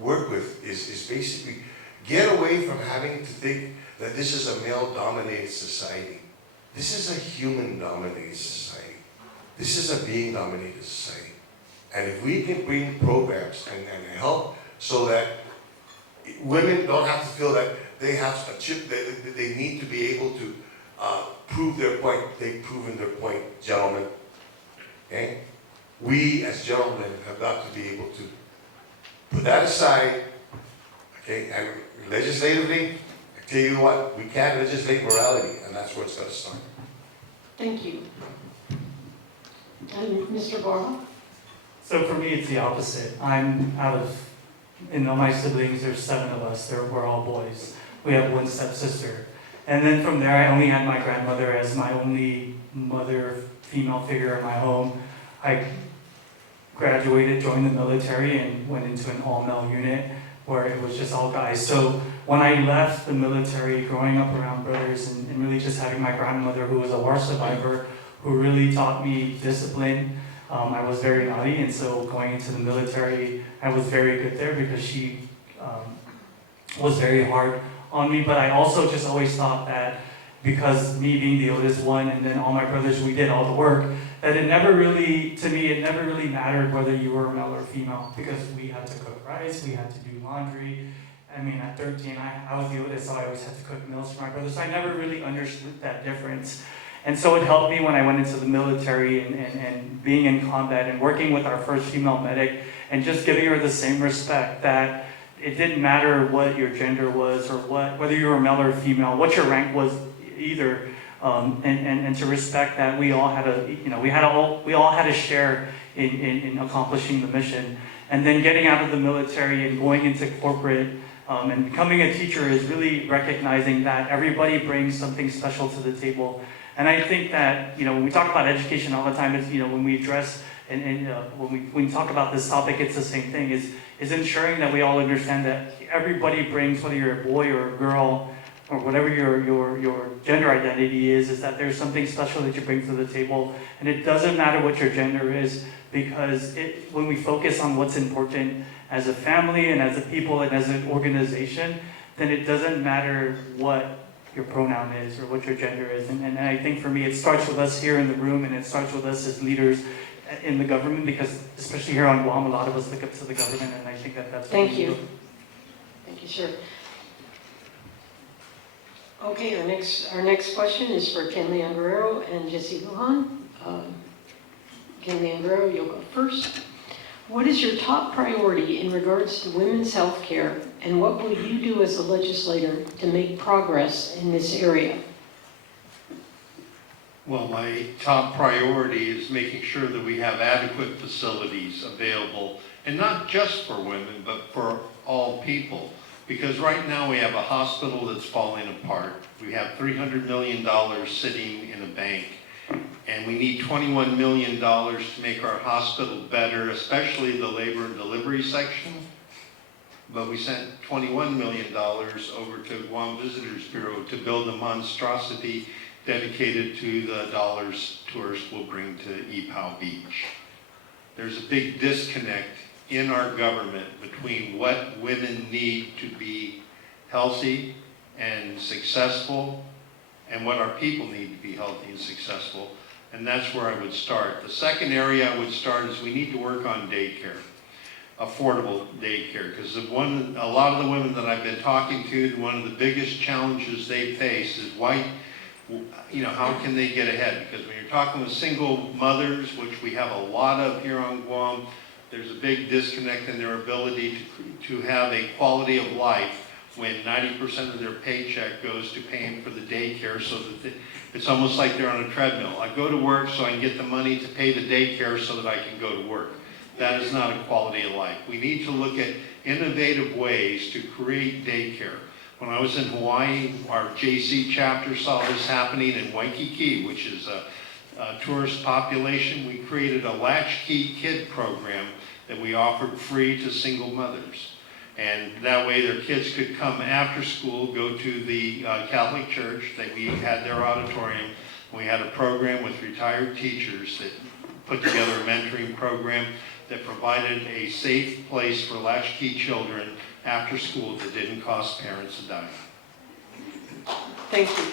work with is basically get away from having to think that this is a male-dominated society. This is a human-dominated society. This is a being-dominated society. And if we can bring programs and help so that women don't have to feel that they have a chip, they need to be able to prove their point. They've proven their point, gentlemen. Okay? We as gentlemen have got to be able to put that aside. Okay? And legislatively, I tell you what, we can't legislate morality, and that's where it's got to start. Thank you. And Mr. Borja? So for me, it's the opposite. In all my siblings, there's 7 of us. We're all boys. We have 1 stepsister. And then from there, I only had my grandmother as my only mother, female figure in my home. I graduated, joined the military, and went into an all-male unit where it was just all guys. So when I left the military, growing up around brothers and really just having my grandmother, who was a war survivor, who really taught me discipline, I was very naughty, and so going into the military, I was very good there because she was very hard on me. But I also just always thought that because me being the oldest one and then all my brothers, we did all the work, that it never really mattered whether you were male or female, because we had to cook rice, we had to do laundry. I mean, at 13, I was the oldest, so I always had to cook meals for my brothers. So I never really understood that difference. And so it helped me when I went into the military and being in combat and working with our first female medic and just giving her the same respect, that it didn't matter what your gender was or whether you were male or female, what your rank was either. and to respect that we all had a share in accomplishing the mission. And then getting out of the military and going into corporate and becoming a teacher is really recognizing that everybody brings something special to the table. And I think that, when we talk about education all the time, it's, when we address and when we talk about this topic, it's the same thing, is ensuring that we all understand that everybody brings, whether you're a boy or a girl, or whatever your gender identity is that there's something special that you bring to the table. And it doesn't matter what your gender is, because when we focus on what's important as a family and as a people and as an organization, then it doesn't matter what your pronoun is or what your gender is. And I think for me, it starts with us here in the room, and it starts with us as leaders in the government, because especially here on Guam, a lot of us look up to the government, and I think that's Thank you. Thank you, sir. Okay, our next question is for Kenleon Guerrero and Jesse Lujan. Kenleon Guerrero, you'll go first. What is your top priority in regards to women's health care, and what will you do as a legislator to make progress in this area? Well, my top priority is making sure that we have adequate facilities available, and not just for women, but for all people. Because right now we have a hospital that's falling apart. We have $300 million sitting in a bank, and we need $21 million to make our hospital better, especially the labor and delivery section. But we sent $21 million over to Guam Visitors Bureau to build a monstrosity dedicated to the dollars tourists will bring to Ipoh Beach. There's a big disconnect in our government between what women need to be healthy and successful and what our people need to be healthy and successful. And that's where I would start. The second area I would start is we need to work on daycare, affordable daycare, because a lot of the women that I've been talking to, one of the biggest challenges they face is how can they get ahead? Because when you're talking with single mothers, which we have a lot of here on Guam, there's a big disconnect in their ability to have a quality of life when 90% of their paycheck goes to paying for the daycare, so that it's almost like they're on a treadmill. I go to work so I can get the money to pay the daycare so that I can go to work. That is not a quality of life. We need to look at innovative ways to create daycare. When I was in Hawaii, our JC chapter saw this happening in Waikiki, which is a tourist population. We created a latchkey kid program that we offered free to single mothers. And that way their kids could come after school, go to the Catholic church. We had their auditorium. We had a program with retired teachers that put together a mentoring program that provided a safe place for latchkey children after school that didn't cost parents a dime. Thank you.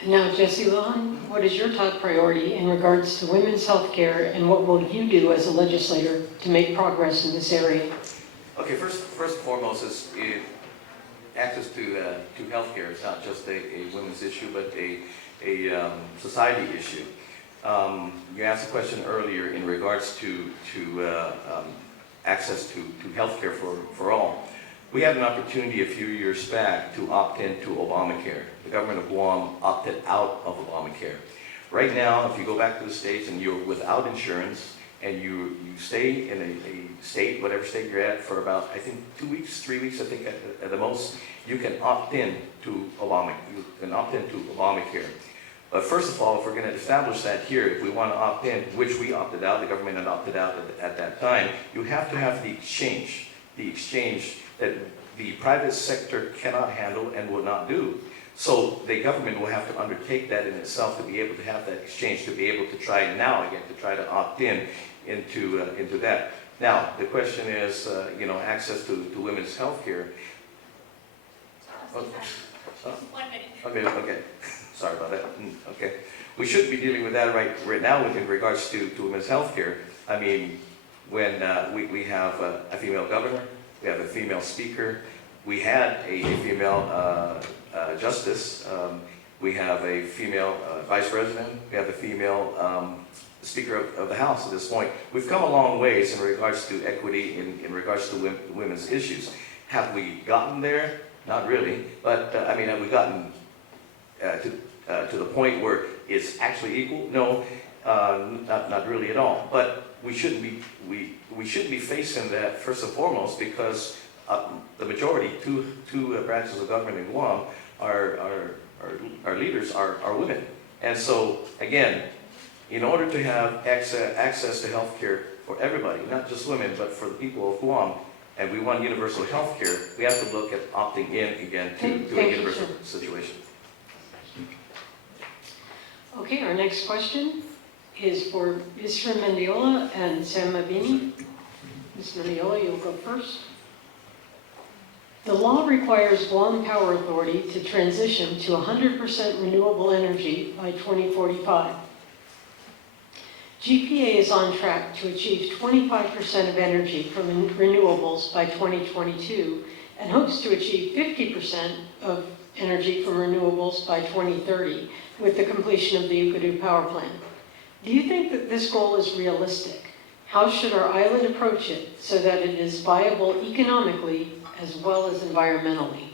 And now, Jesse Lujan, what is your top priority in regards to women's health care, and what will you do as a legislator to make progress in this area? Okay, first and foremost is access to health care. It's not just a women's issue, but a society issue. You asked a question earlier in regards to access to health care for all. We had an opportunity a few years back to opt into Obamacare. The government of Guam opted out of Obamacare. Right now, if you go back to the States and you're without insurance and you stay in a state, whatever state you're at, for about, I think, 2 weeks, 3 weeks, I think at the most, you can opt in to Obamacare. But first of all, if we're going to establish that here, if we want to opt in, which we opted out, the government had opted out at that time, you have to have the exchange that the private sector cannot handle and will not do. So the government will have to undertake that in itself to be able to have that exchange, to be able to try to opt into that. Now, the question is, access to women's health care. Oh, 1 minute. Okay. Sorry about that. Okay. We should be dealing with that right now in regards to women's health care. I mean, when we have a female governor, we have a female speaker, we had a female justice, we have a female vice president, we have a female speaker of the House at this point. We've come a long ways in regards to equity, in regards to women's issues. Have we gotten there? Not really, but I mean, have we gotten to the point where it's actually equal? No, not really at all. But we shouldn't be facing that first and foremost, because the majority, two branches of government in Guam, our leaders are women. And so again, in order to have access to health care for everybody, not just women, but for the people of Guam, and we want universal health care, we have to look at opting in again to a universal situation. Okay, our next question is for Mr. Mendiola and Sam Mabini. Ms. Mendiola, you'll go first. The law requires Guam Power Authority to transition to 100% renewable energy by 2045. GPA is on track to achieve 25% of energy from renewables by 2022 and hopes to achieve 50% of energy from renewables by 2030 with the completion of the Ukadu power plant. Do you think that this goal is realistic? How should our island approach it so that it is viable economically as well as environmentally?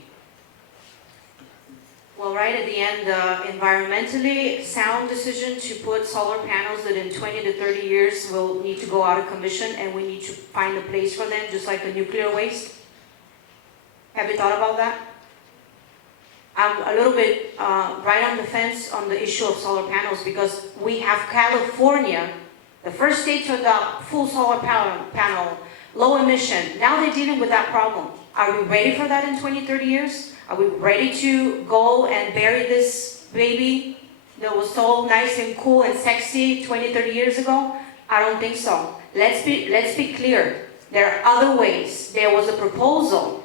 Well, right at the end, environmentally sound decision to put solar panels that in 20 to 30 years will need to go out of commission, and we need to find a place for them, just like the nuclear waste. Have you thought about that? I'm a little bit right on the fence on the issue of solar panels, because we have California, the first state to adopt full solar panel, low emission. Now they're dealing with that problem. Are we ready for that in 20, 30 years? Are we ready to go and bury this baby that was so nice and cool and sexy 20, 30 years ago? I don't think so. Let's be clear. There are other ways. There was a proposal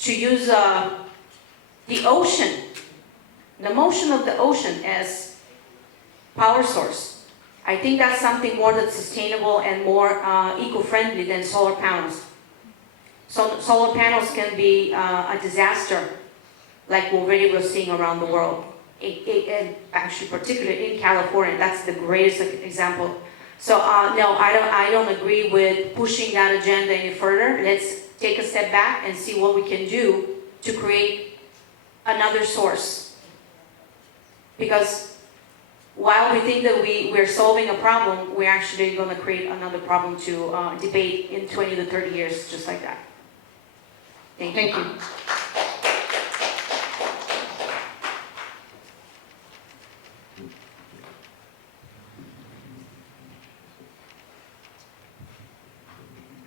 to use the ocean, the motion of the ocean as power source. I think that's something more that's sustainable and more eco-friendly than solar panels. So solar panels can be a disaster, like already we're seeing around the world. And actually, particularly in California, that's the greatest example. So no, I don't agree with pushing that agenda any further. Let's take a step back and see what we can do to create another source. Because while we think that we're solving a problem, we're actually going to create another problem to debate in 20 to 30 years, just like that. Thank you.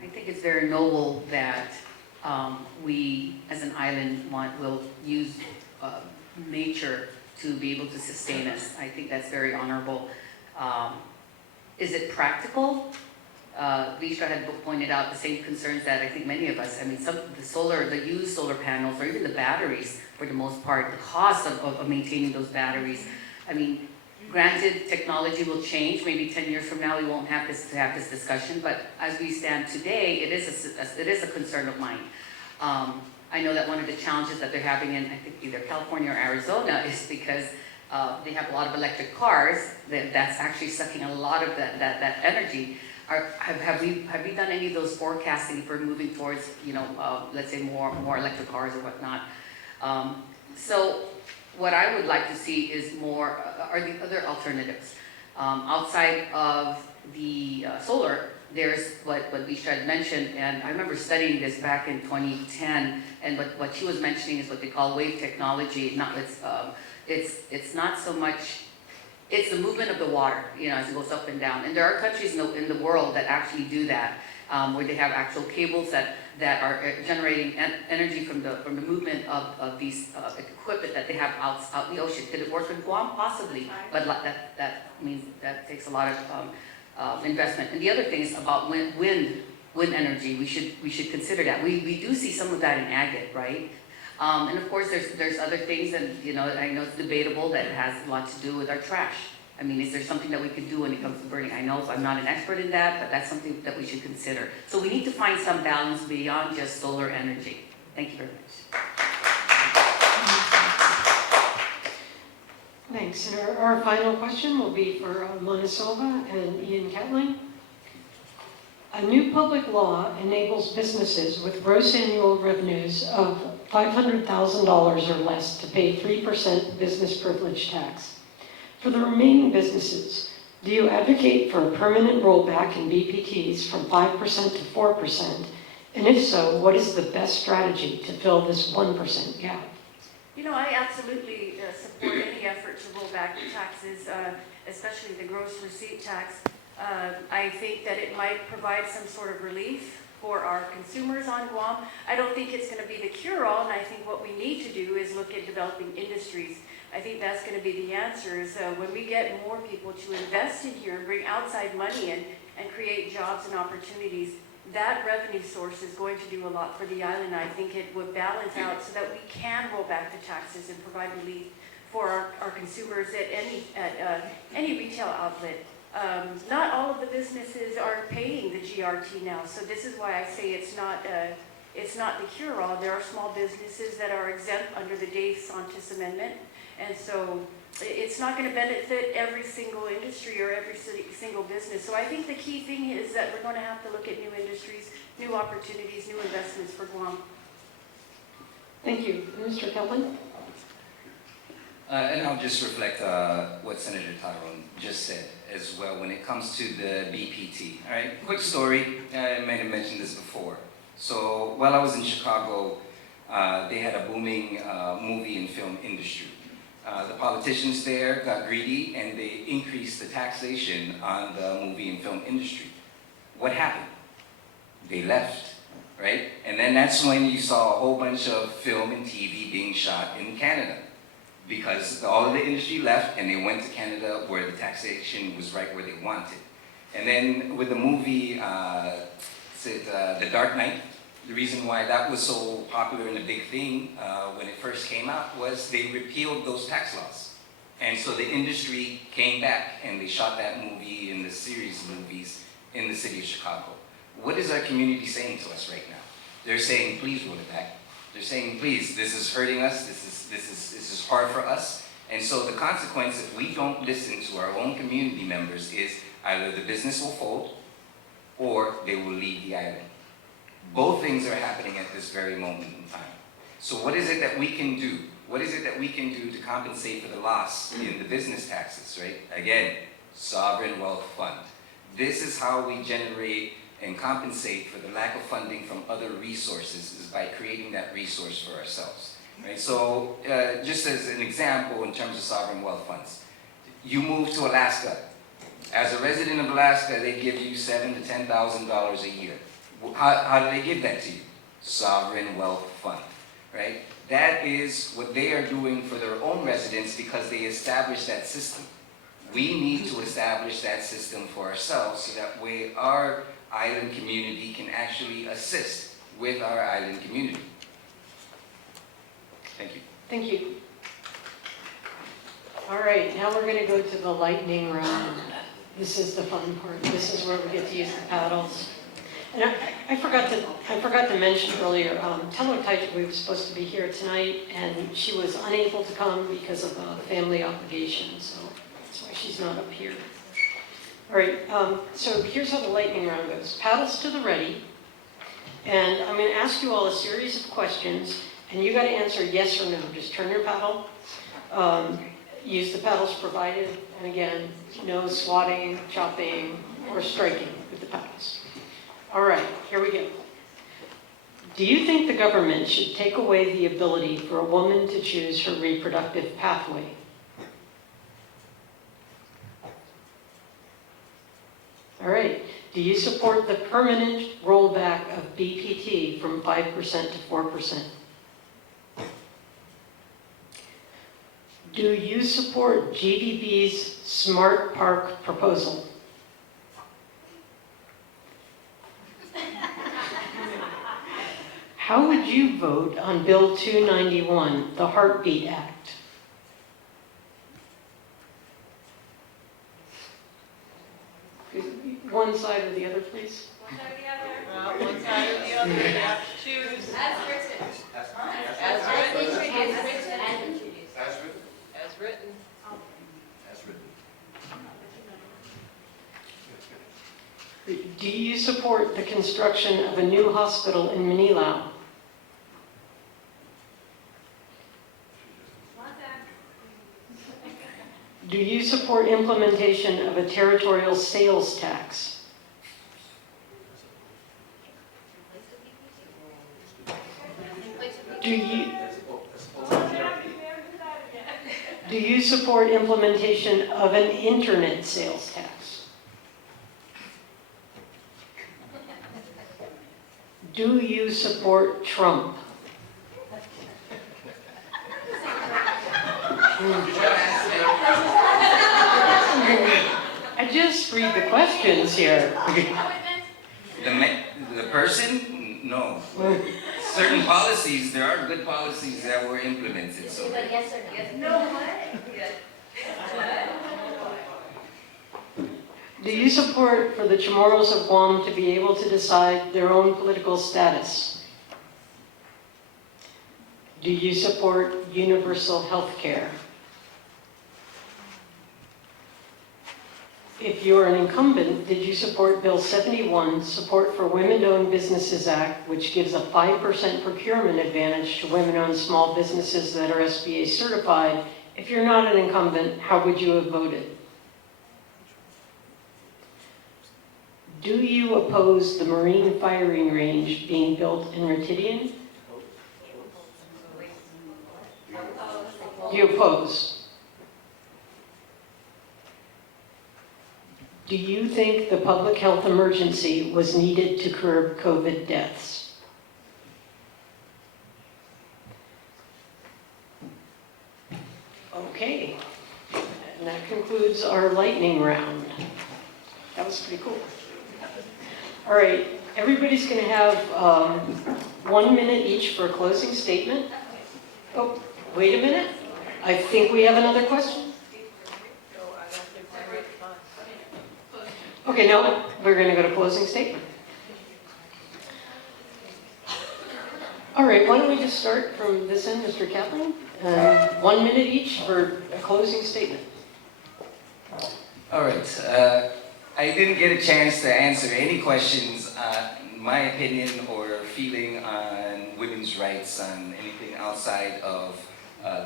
I think it's very noble that we, as an island, will use nature to be able to sustain us. I think that's very honorable. Is it practical? Lisa had pointed out the same concerns that I think many of us, I mean, the used solar panels, or even the batteries, for the most part, the cost of maintaining those batteries. I mean, granted, technology will change. Maybe 10 years from now, we won't have this discussion. But as we stand today, it is a concern of mine. I know that one of the challenges that they're having in, I think, either California or Arizona is because they have a lot of electric cars. That's actually sucking a lot of that energy. Have we done any of those forecasting for moving towards, let's say more electric cars or whatnot? So what I would like to see is more, are the other alternatives. Outside of the solar, there's what Lisa had mentioned, and I remember studying this back in 2010, and what she was mentioning is what they call wave technology. It's not so much, it's the movement of the water, as it goes up and down. And there are countries in the world that actually do that, where they have actual cables that are generating energy from the movement of these equipment that they have out in the ocean. Could it work in Guam? Possibly, but that means that takes a lot of investment. And the other thing is about wind energy. We should consider that. We do see some of that in agate, right? And of course, there's other things, and I know it's debatable that it has a lot to do with our trash. I mean, is there something that we could do when it comes to burning? I know I'm not an expert in that, but that's something that we should consider. So we need to find some balance beyond just solar energy. Thank you very much. Thanks. And our final question will be for Mona Silva and Ian Ketling. A new public law enables businesses with gross annual revenues of $500,000 or less to pay 3% business privilege tax. For the remaining businesses, do you advocate for a permanent rollback in BPTs from 5% to 4%? And if so, what is the best strategy to fill this 1% gap? You know, I absolutely support any effort to roll back the taxes, especially the gross receipt tax. I think that it might provide some sort of relief for our consumers on Guam. I don't think it's going to be the cure-all, and I think what we need to do is look at developing industries. I think that's going to be the answer, is when we get more people to invest in here and bring outside money in and create jobs and opportunities, that revenue source is going to do a lot for the island. I think it would balance out so that we can roll back the taxes and provide relief for our consumers at any retail outlet. Not all of the businesses are paying the GRT now, so this is why I say it's not the cure-all. There are small businesses that are exempt under the Dave Santis Amendment, and so it's not going to benefit every single industry or every single business. So I think the key thing is that we're going to have to look at new industries, new opportunities, new investments for Guam. Thank you. Mr. Kelman? And I'll just reflect what Senator Tyrone just said as well when it comes to the BPT. All right, quick story. I may have mentioned this before. So while I was in Chicago, they had a booming movie and film industry. The politicians there got greedy and they increased the taxation on the movie and film industry. What happened? They left, right? And then that's when you saw a whole bunch of film and TV being shot in Canada, because all of the industry left and they went to Canada where the taxation was right where they wanted. And then with the movie, The Dark Knight, the reason why that was so popular and a big thing when it first came out was they repealed those tax laws. And so the industry came back and they shot that movie and the series of movies in the city of Chicago. What is our community saying to us right now? They're saying, please roll it back. They're saying, please, this is hurting us, this is hard for us. And so the consequence, if we don't listen to our own community members, is either the business will fold or they will leave the island. Both things are happening at this very moment in time. So what is it that we can do? What is it that we can do to compensate for the loss in the business taxes, right? Again, sovereign wealth fund. This is how we generate and compensate for the lack of funding from other resources, is by creating that resource for ourselves, right? So just as an example in terms of sovereign wealth funds, you move to Alaska. As a resident of Alaska, they give you $7,000 to $10,000 a year. How do they give that to you? Sovereign wealth fund, right? That is what they are doing for their own residents because they established that system. We need to establish that system for ourselves so that way our island community can actually assist with our island community. Thank you. Thank you. All right, now we're going to go to the lightning round. This is the fun part. This is where we get to use the paddles. And I forgot to mention earlier, Teletype was supposed to be here tonight, and she was unable to come because of a family obligation, so that's why she's not up here. All right, so here's how the lightning round goes. Paddles to the ready, and I'm going to ask you all a series of questions, and you got to answer yes or no. Just turn your paddle, use the paddles provided, and again, no swatting, chopping, or striking with the paddles. All right, here we go. Do you think the government should take away the ability for a woman to choose her reproductive pathway? All right. Do you support the permanent rollback of BPT from 5% to 4%? Do you support GDB's Smart Park proposal? How would you vote on Bill 291, the Heartbeat Act? One side or the other, please. One side or the other? One side or the other, you have to choose. As written. As written. As written. Do you support the construction of a new hospital in Manila? Do you support implementation of a territorial sales tax? Do you support implementation of an internet sales tax? Do you support Trump? I just read the questions here. The person? No. Certain policies, there are good policies that were implemented. So Yes or no? Do you support for the Chamorros of Guam to be able to decide their own political status? Do you support universal health care? If you're an incumbent, did you support Bill 71, Support for Women-Owned Businesses Act, which gives a 5% procurement advantage to women-owned small businesses that are SBA certified? If you're not an incumbent, how would you have voted? Do you oppose the Marine firing range being built in Retidian? You oppose. Do you think the public health emergency was needed to curb COVID deaths? Okay, and that concludes our lightning round. That was pretty cool. All right, everybody's going to have 1 minute each for a closing statement. Oh, wait a minute. I think we have another question. Okay, no, we're going to go to closing statement. All right, why don't we just start from this end, Mr. Kaplan? 1 minute each for a closing statement. all right. I didn't get a chance to answer any questions on my opinion or feeling on women's rights on anything outside of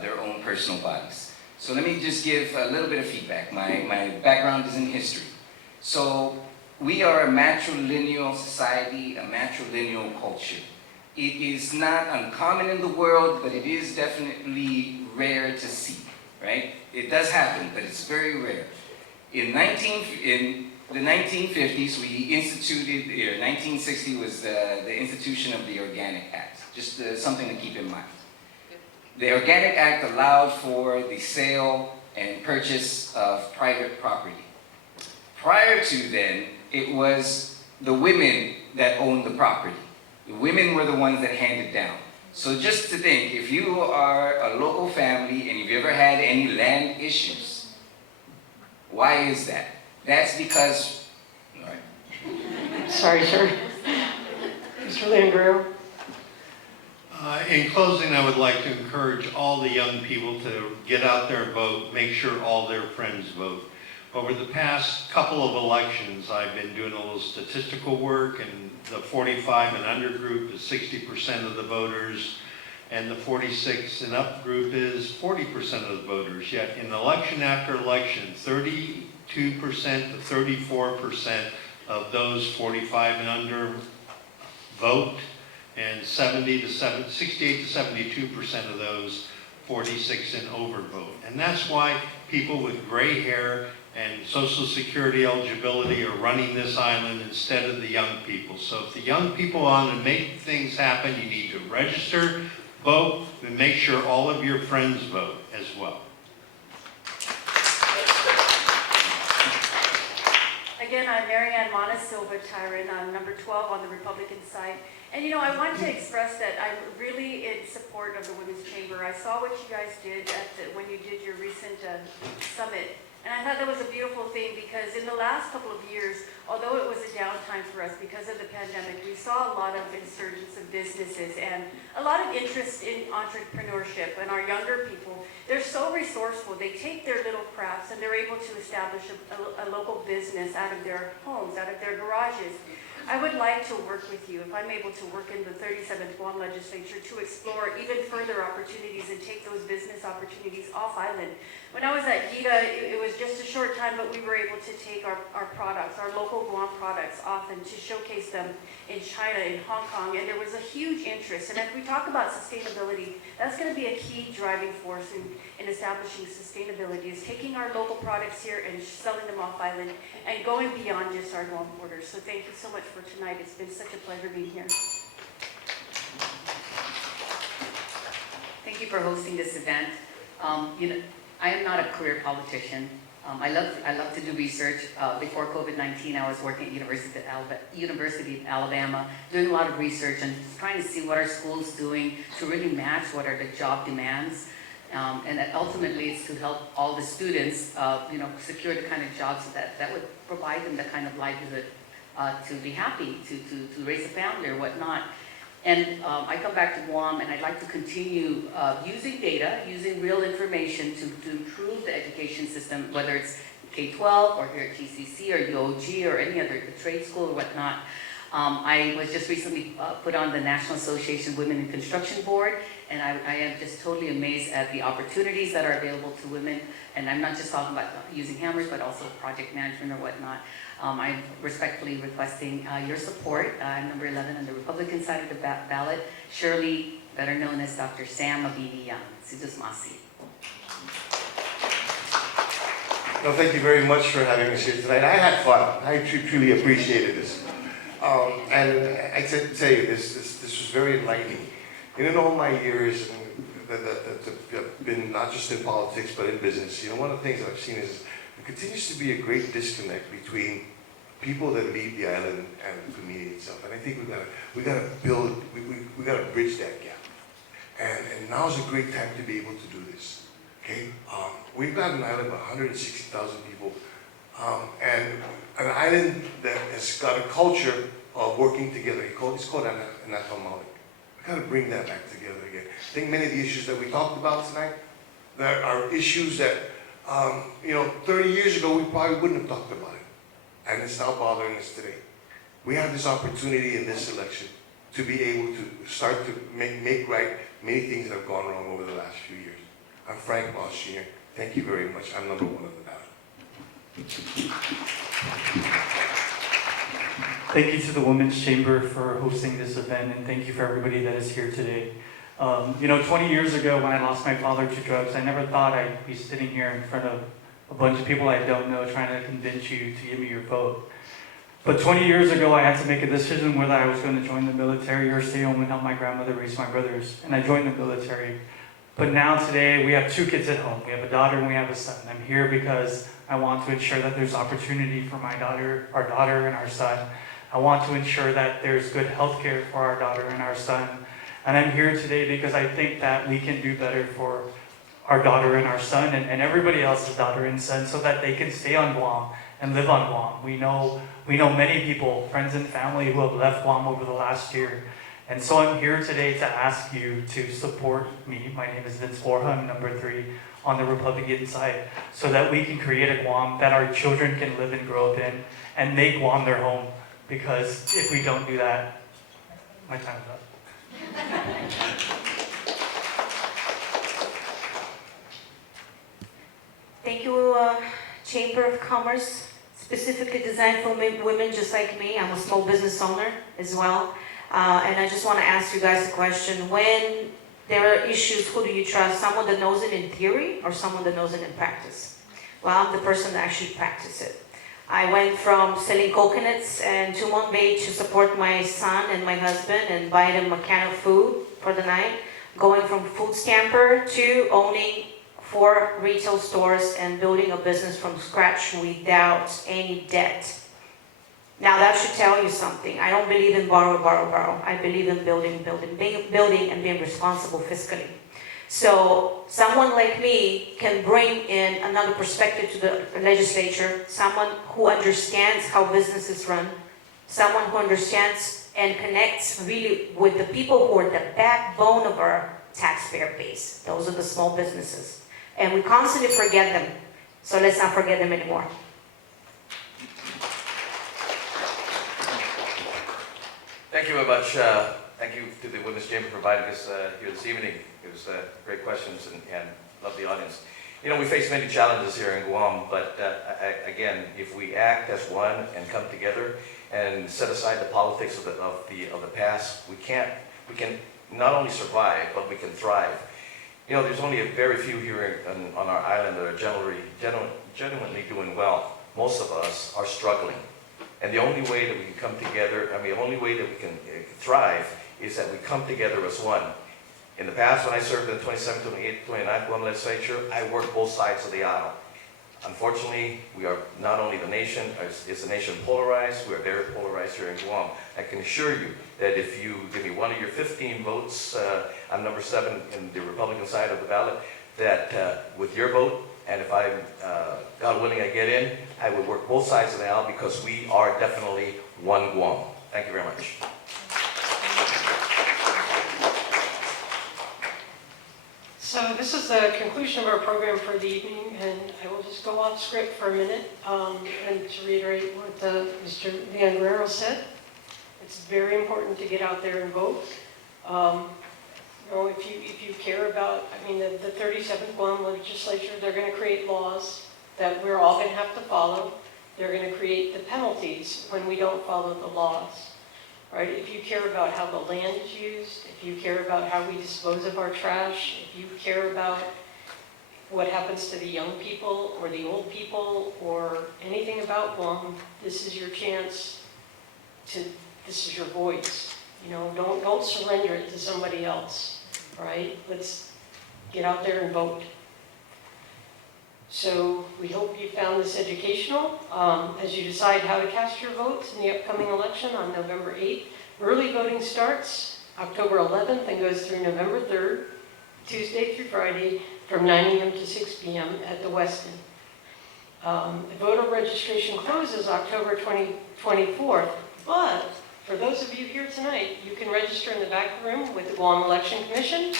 their own personal bodies. So let me just give a little bit of feedback. My background is in history. So we are a matrilineal society, a matrilineal culture. It is not uncommon in the world, but it is definitely rare to see, right? It does happen, but it's very rare. In the 1950s, we instituted, 1960 was the institution of the Organic Act, just something to keep in mind. The Organic Act allowed for the sale and purchase of private property. Prior to then, it was the women that owned the property. The women were the ones that handed down. So just to think, if you are a local family and you've ever had any land issues, why is that? That's because, all right. Sorry, sir. Mr. Langreo. In closing, I would like to encourage all the young people to get out there, vote, make sure all their friends vote. Over the past couple of elections, I've been doing a little statistical work, and the 45 and under group is 60% of the voters, and the 46 and up group is 40% of the voters. Yet in election after election, 32% to 34% of those 45 and under vote, and 68 to 72% of those 46 and over vote. And that's why people with gray hair and Social Security eligibility are running this island instead of the young people. So if the young people want to make things happen, you need to register, vote, and make sure all of your friends vote as well. Again, I'm Marianne Monasilva Tyron. I'm number 12 on the Republican side. And I want to express that I'm really in support of the Women's Chamber. I saw what you guys did when you did your recent summit. And I thought that was a beautiful thing because in the last couple of years, although it was a downtime for us because of the pandemic, we saw a lot of insurgence of businesses and a lot of interest in entrepreneurship. And our younger people, they're so resourceful. They take their little crafts and they're able to establish a local business out of their homes, out of their garages. I would like to work with you, if I'm able to work in the 37th Guam legislature, to explore even further opportunities and take those business opportunities off island. When I was at GITA, it was just a short time, but we were able to take our products, our local Guam products off and to showcase them in China, in Hong Kong, and there was a huge interest. And if we talk about sustainability, that's going to be a key driving force in establishing sustainability, is taking our local products here and selling them off island and going beyond just our Guam borders. So thank you so much for tonight. It's been such a pleasure being here. Thank you for hosting this event. I am not a career politician. I love to do research. Before COVID-19, I was working at University of Alabama, doing a lot of research and trying to see what our school's doing to really match what are the job demands. And that ultimately it's to help all the students, secure the kind of jobs that would provide them the kind of livelihood to be happy, to raise a family or whatnot. And I come back to Guam and I'd like to continue using data, using real information to improve the education system, whether it's K-12 or here at GCC or UOG or any other trade school or whatnot. I was just recently put on the National Association of Women in Construction Board, and I am just totally amazed at the opportunities that are available to women. And I'm not just talking about using hammers, but also project management or whatnot. I'm respectfully requesting your support. I'm number 11 on the Republican side of the ballot. Shirley, better known as Dr. Sam Mabini Young. Sidus Masi. No, thank you very much for having us here tonight. I had fun. I truly appreciated this. And I tell you, this was very enlightening. And in all my years that have been not just in politics, but in business, one of the things that I've seen is there continues to be a great disconnect between people that lead the island and the community itself. And I think we gotta bridge that gap. And now's a great time to be able to do this. Okay? We've got an island of 160,000 people, and an island that has got a culture of working together. It's called Anatomolic. We gotta bring that back together again. I think many of the issues that we talked about tonight, there are issues that 30 years ago we probably wouldn't have talked about it. And it's now bothering us today. We have this opportunity in this election to be able to start to make right many things that have gone wrong over the last few years. I'm Frank Moss Jr. Thank you very much. I'm number 1 on the ballot. Thank you to the Women's Chamber for hosting this event, and thank you for everybody that is here today. 20 years ago when I lost my father to drugs, I never thought I'd be sitting here in front of a bunch of people I don't know trying to convince you to give me your vote. But 20 years ago, I had to make a decision whether I was going to join the military or stay home and help my grandmother raise my brothers, and I joined the military. But now today, we have 2 kids at home. We have a daughter and we have a son. I'm here because I want to ensure that there's opportunity for our daughter and our son. I want to ensure that there's good health care for our daughter and our son. And I'm here today because I think that we can do better for our daughter and our son and everybody else's daughter and son so that they can stay on Guam and live on Guam. We know many people, friends and family, who have left Guam over the last year. And so I'm here today to ask you to support me. My name is Vince Borja, I'm number 3 on the Republican side, so that we can create a Guam that our children can live and grow up in and make Guam their home. Because if we don't do that, my time is up. Thank you, Chamber of Commerce, specifically designed for women just like me. I'm a small business owner as well. And I just want to ask you guys a question. When there are issues, who do you trust? Someone that knows it in theory or someone that knows it in practice? Well, I'm the person that actually practices it. I went from selling coconuts and Tumon Bay to support my son and my husband and buy them a can of food for the night, going from food stamper to owning 4 retail stores and building a business from scratch without any debt. Now that should tell you something. I don't believe in borrow. I believe in building and being responsible fiscally. So someone like me can bring in another perspective to the legislature, someone who understands how businesses run, someone who understands and connects really with the people who are the backbone of our taxpayer base. Those are the small businesses. And we constantly forget them. So let's not forget them anymore. Thank you very much. Thank you to the Women's Chamber for providing us here this evening. It was great questions and love the audience. You know, we face many challenges here in Guam, but again, if we act as one and come together and set aside the politics of the past, we can not only survive, but we can thrive. You know, there's only a very few here on our island that are genuinely doing well. Most of us are struggling. And the only way that we can come together, the only way that we can thrive is that we come together as one. In the past, when I served in the 27th, 28th, 29th Guam legislature, I worked both sides of the aisle. Unfortunately, we are not only the nation, is the nation polarized, we are very polarized here in Guam. I can assure you that if you give me one of your 15 votes, I'm number 7 in the Republican side of the ballot, that with your vote, and if I'm, God willing, I get in, I would work both sides of the aisle because we are definitely one Guam. Thank you very much. So this is the conclusion of our program for the evening, and I will just go off script for a minute and to reiterate what Mr. Van Guerrero said. It's very important to get out there and vote. You know, if you care about, the 37th Guam legislature, they're going to create laws that we're all going to have to follow. They're going to create the penalties when we don't follow the laws. Right? If you care about how the land is used, if you care about how we dispose of our trash, if you care about what happens to the young people or the old people or anything about Guam, this is your chance this is your voice. You know, don't surrender it to somebody else, right? Let's get out there and vote. So we hope you found this educational. As you decide how to cast your votes in the upcoming election on November 8th, early voting starts October 11th and goes through November 3rd, Tuesday through Friday, from 9 a.m. to 6 p.m. at the Westin. The voter registration closes October 24th, but for those of you here tonight, you can register in the back room with the Guam Election Commission.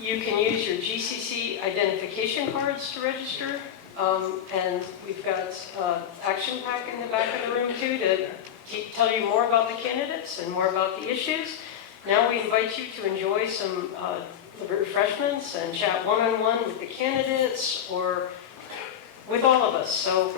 You can use your GCC identification cards to register, and we've got action pack in the back of the room too to tell you more about the candidates and more about the issues. Now we invite you to enjoy some refreshments and chat one-on-one with the candidates or with all of us. So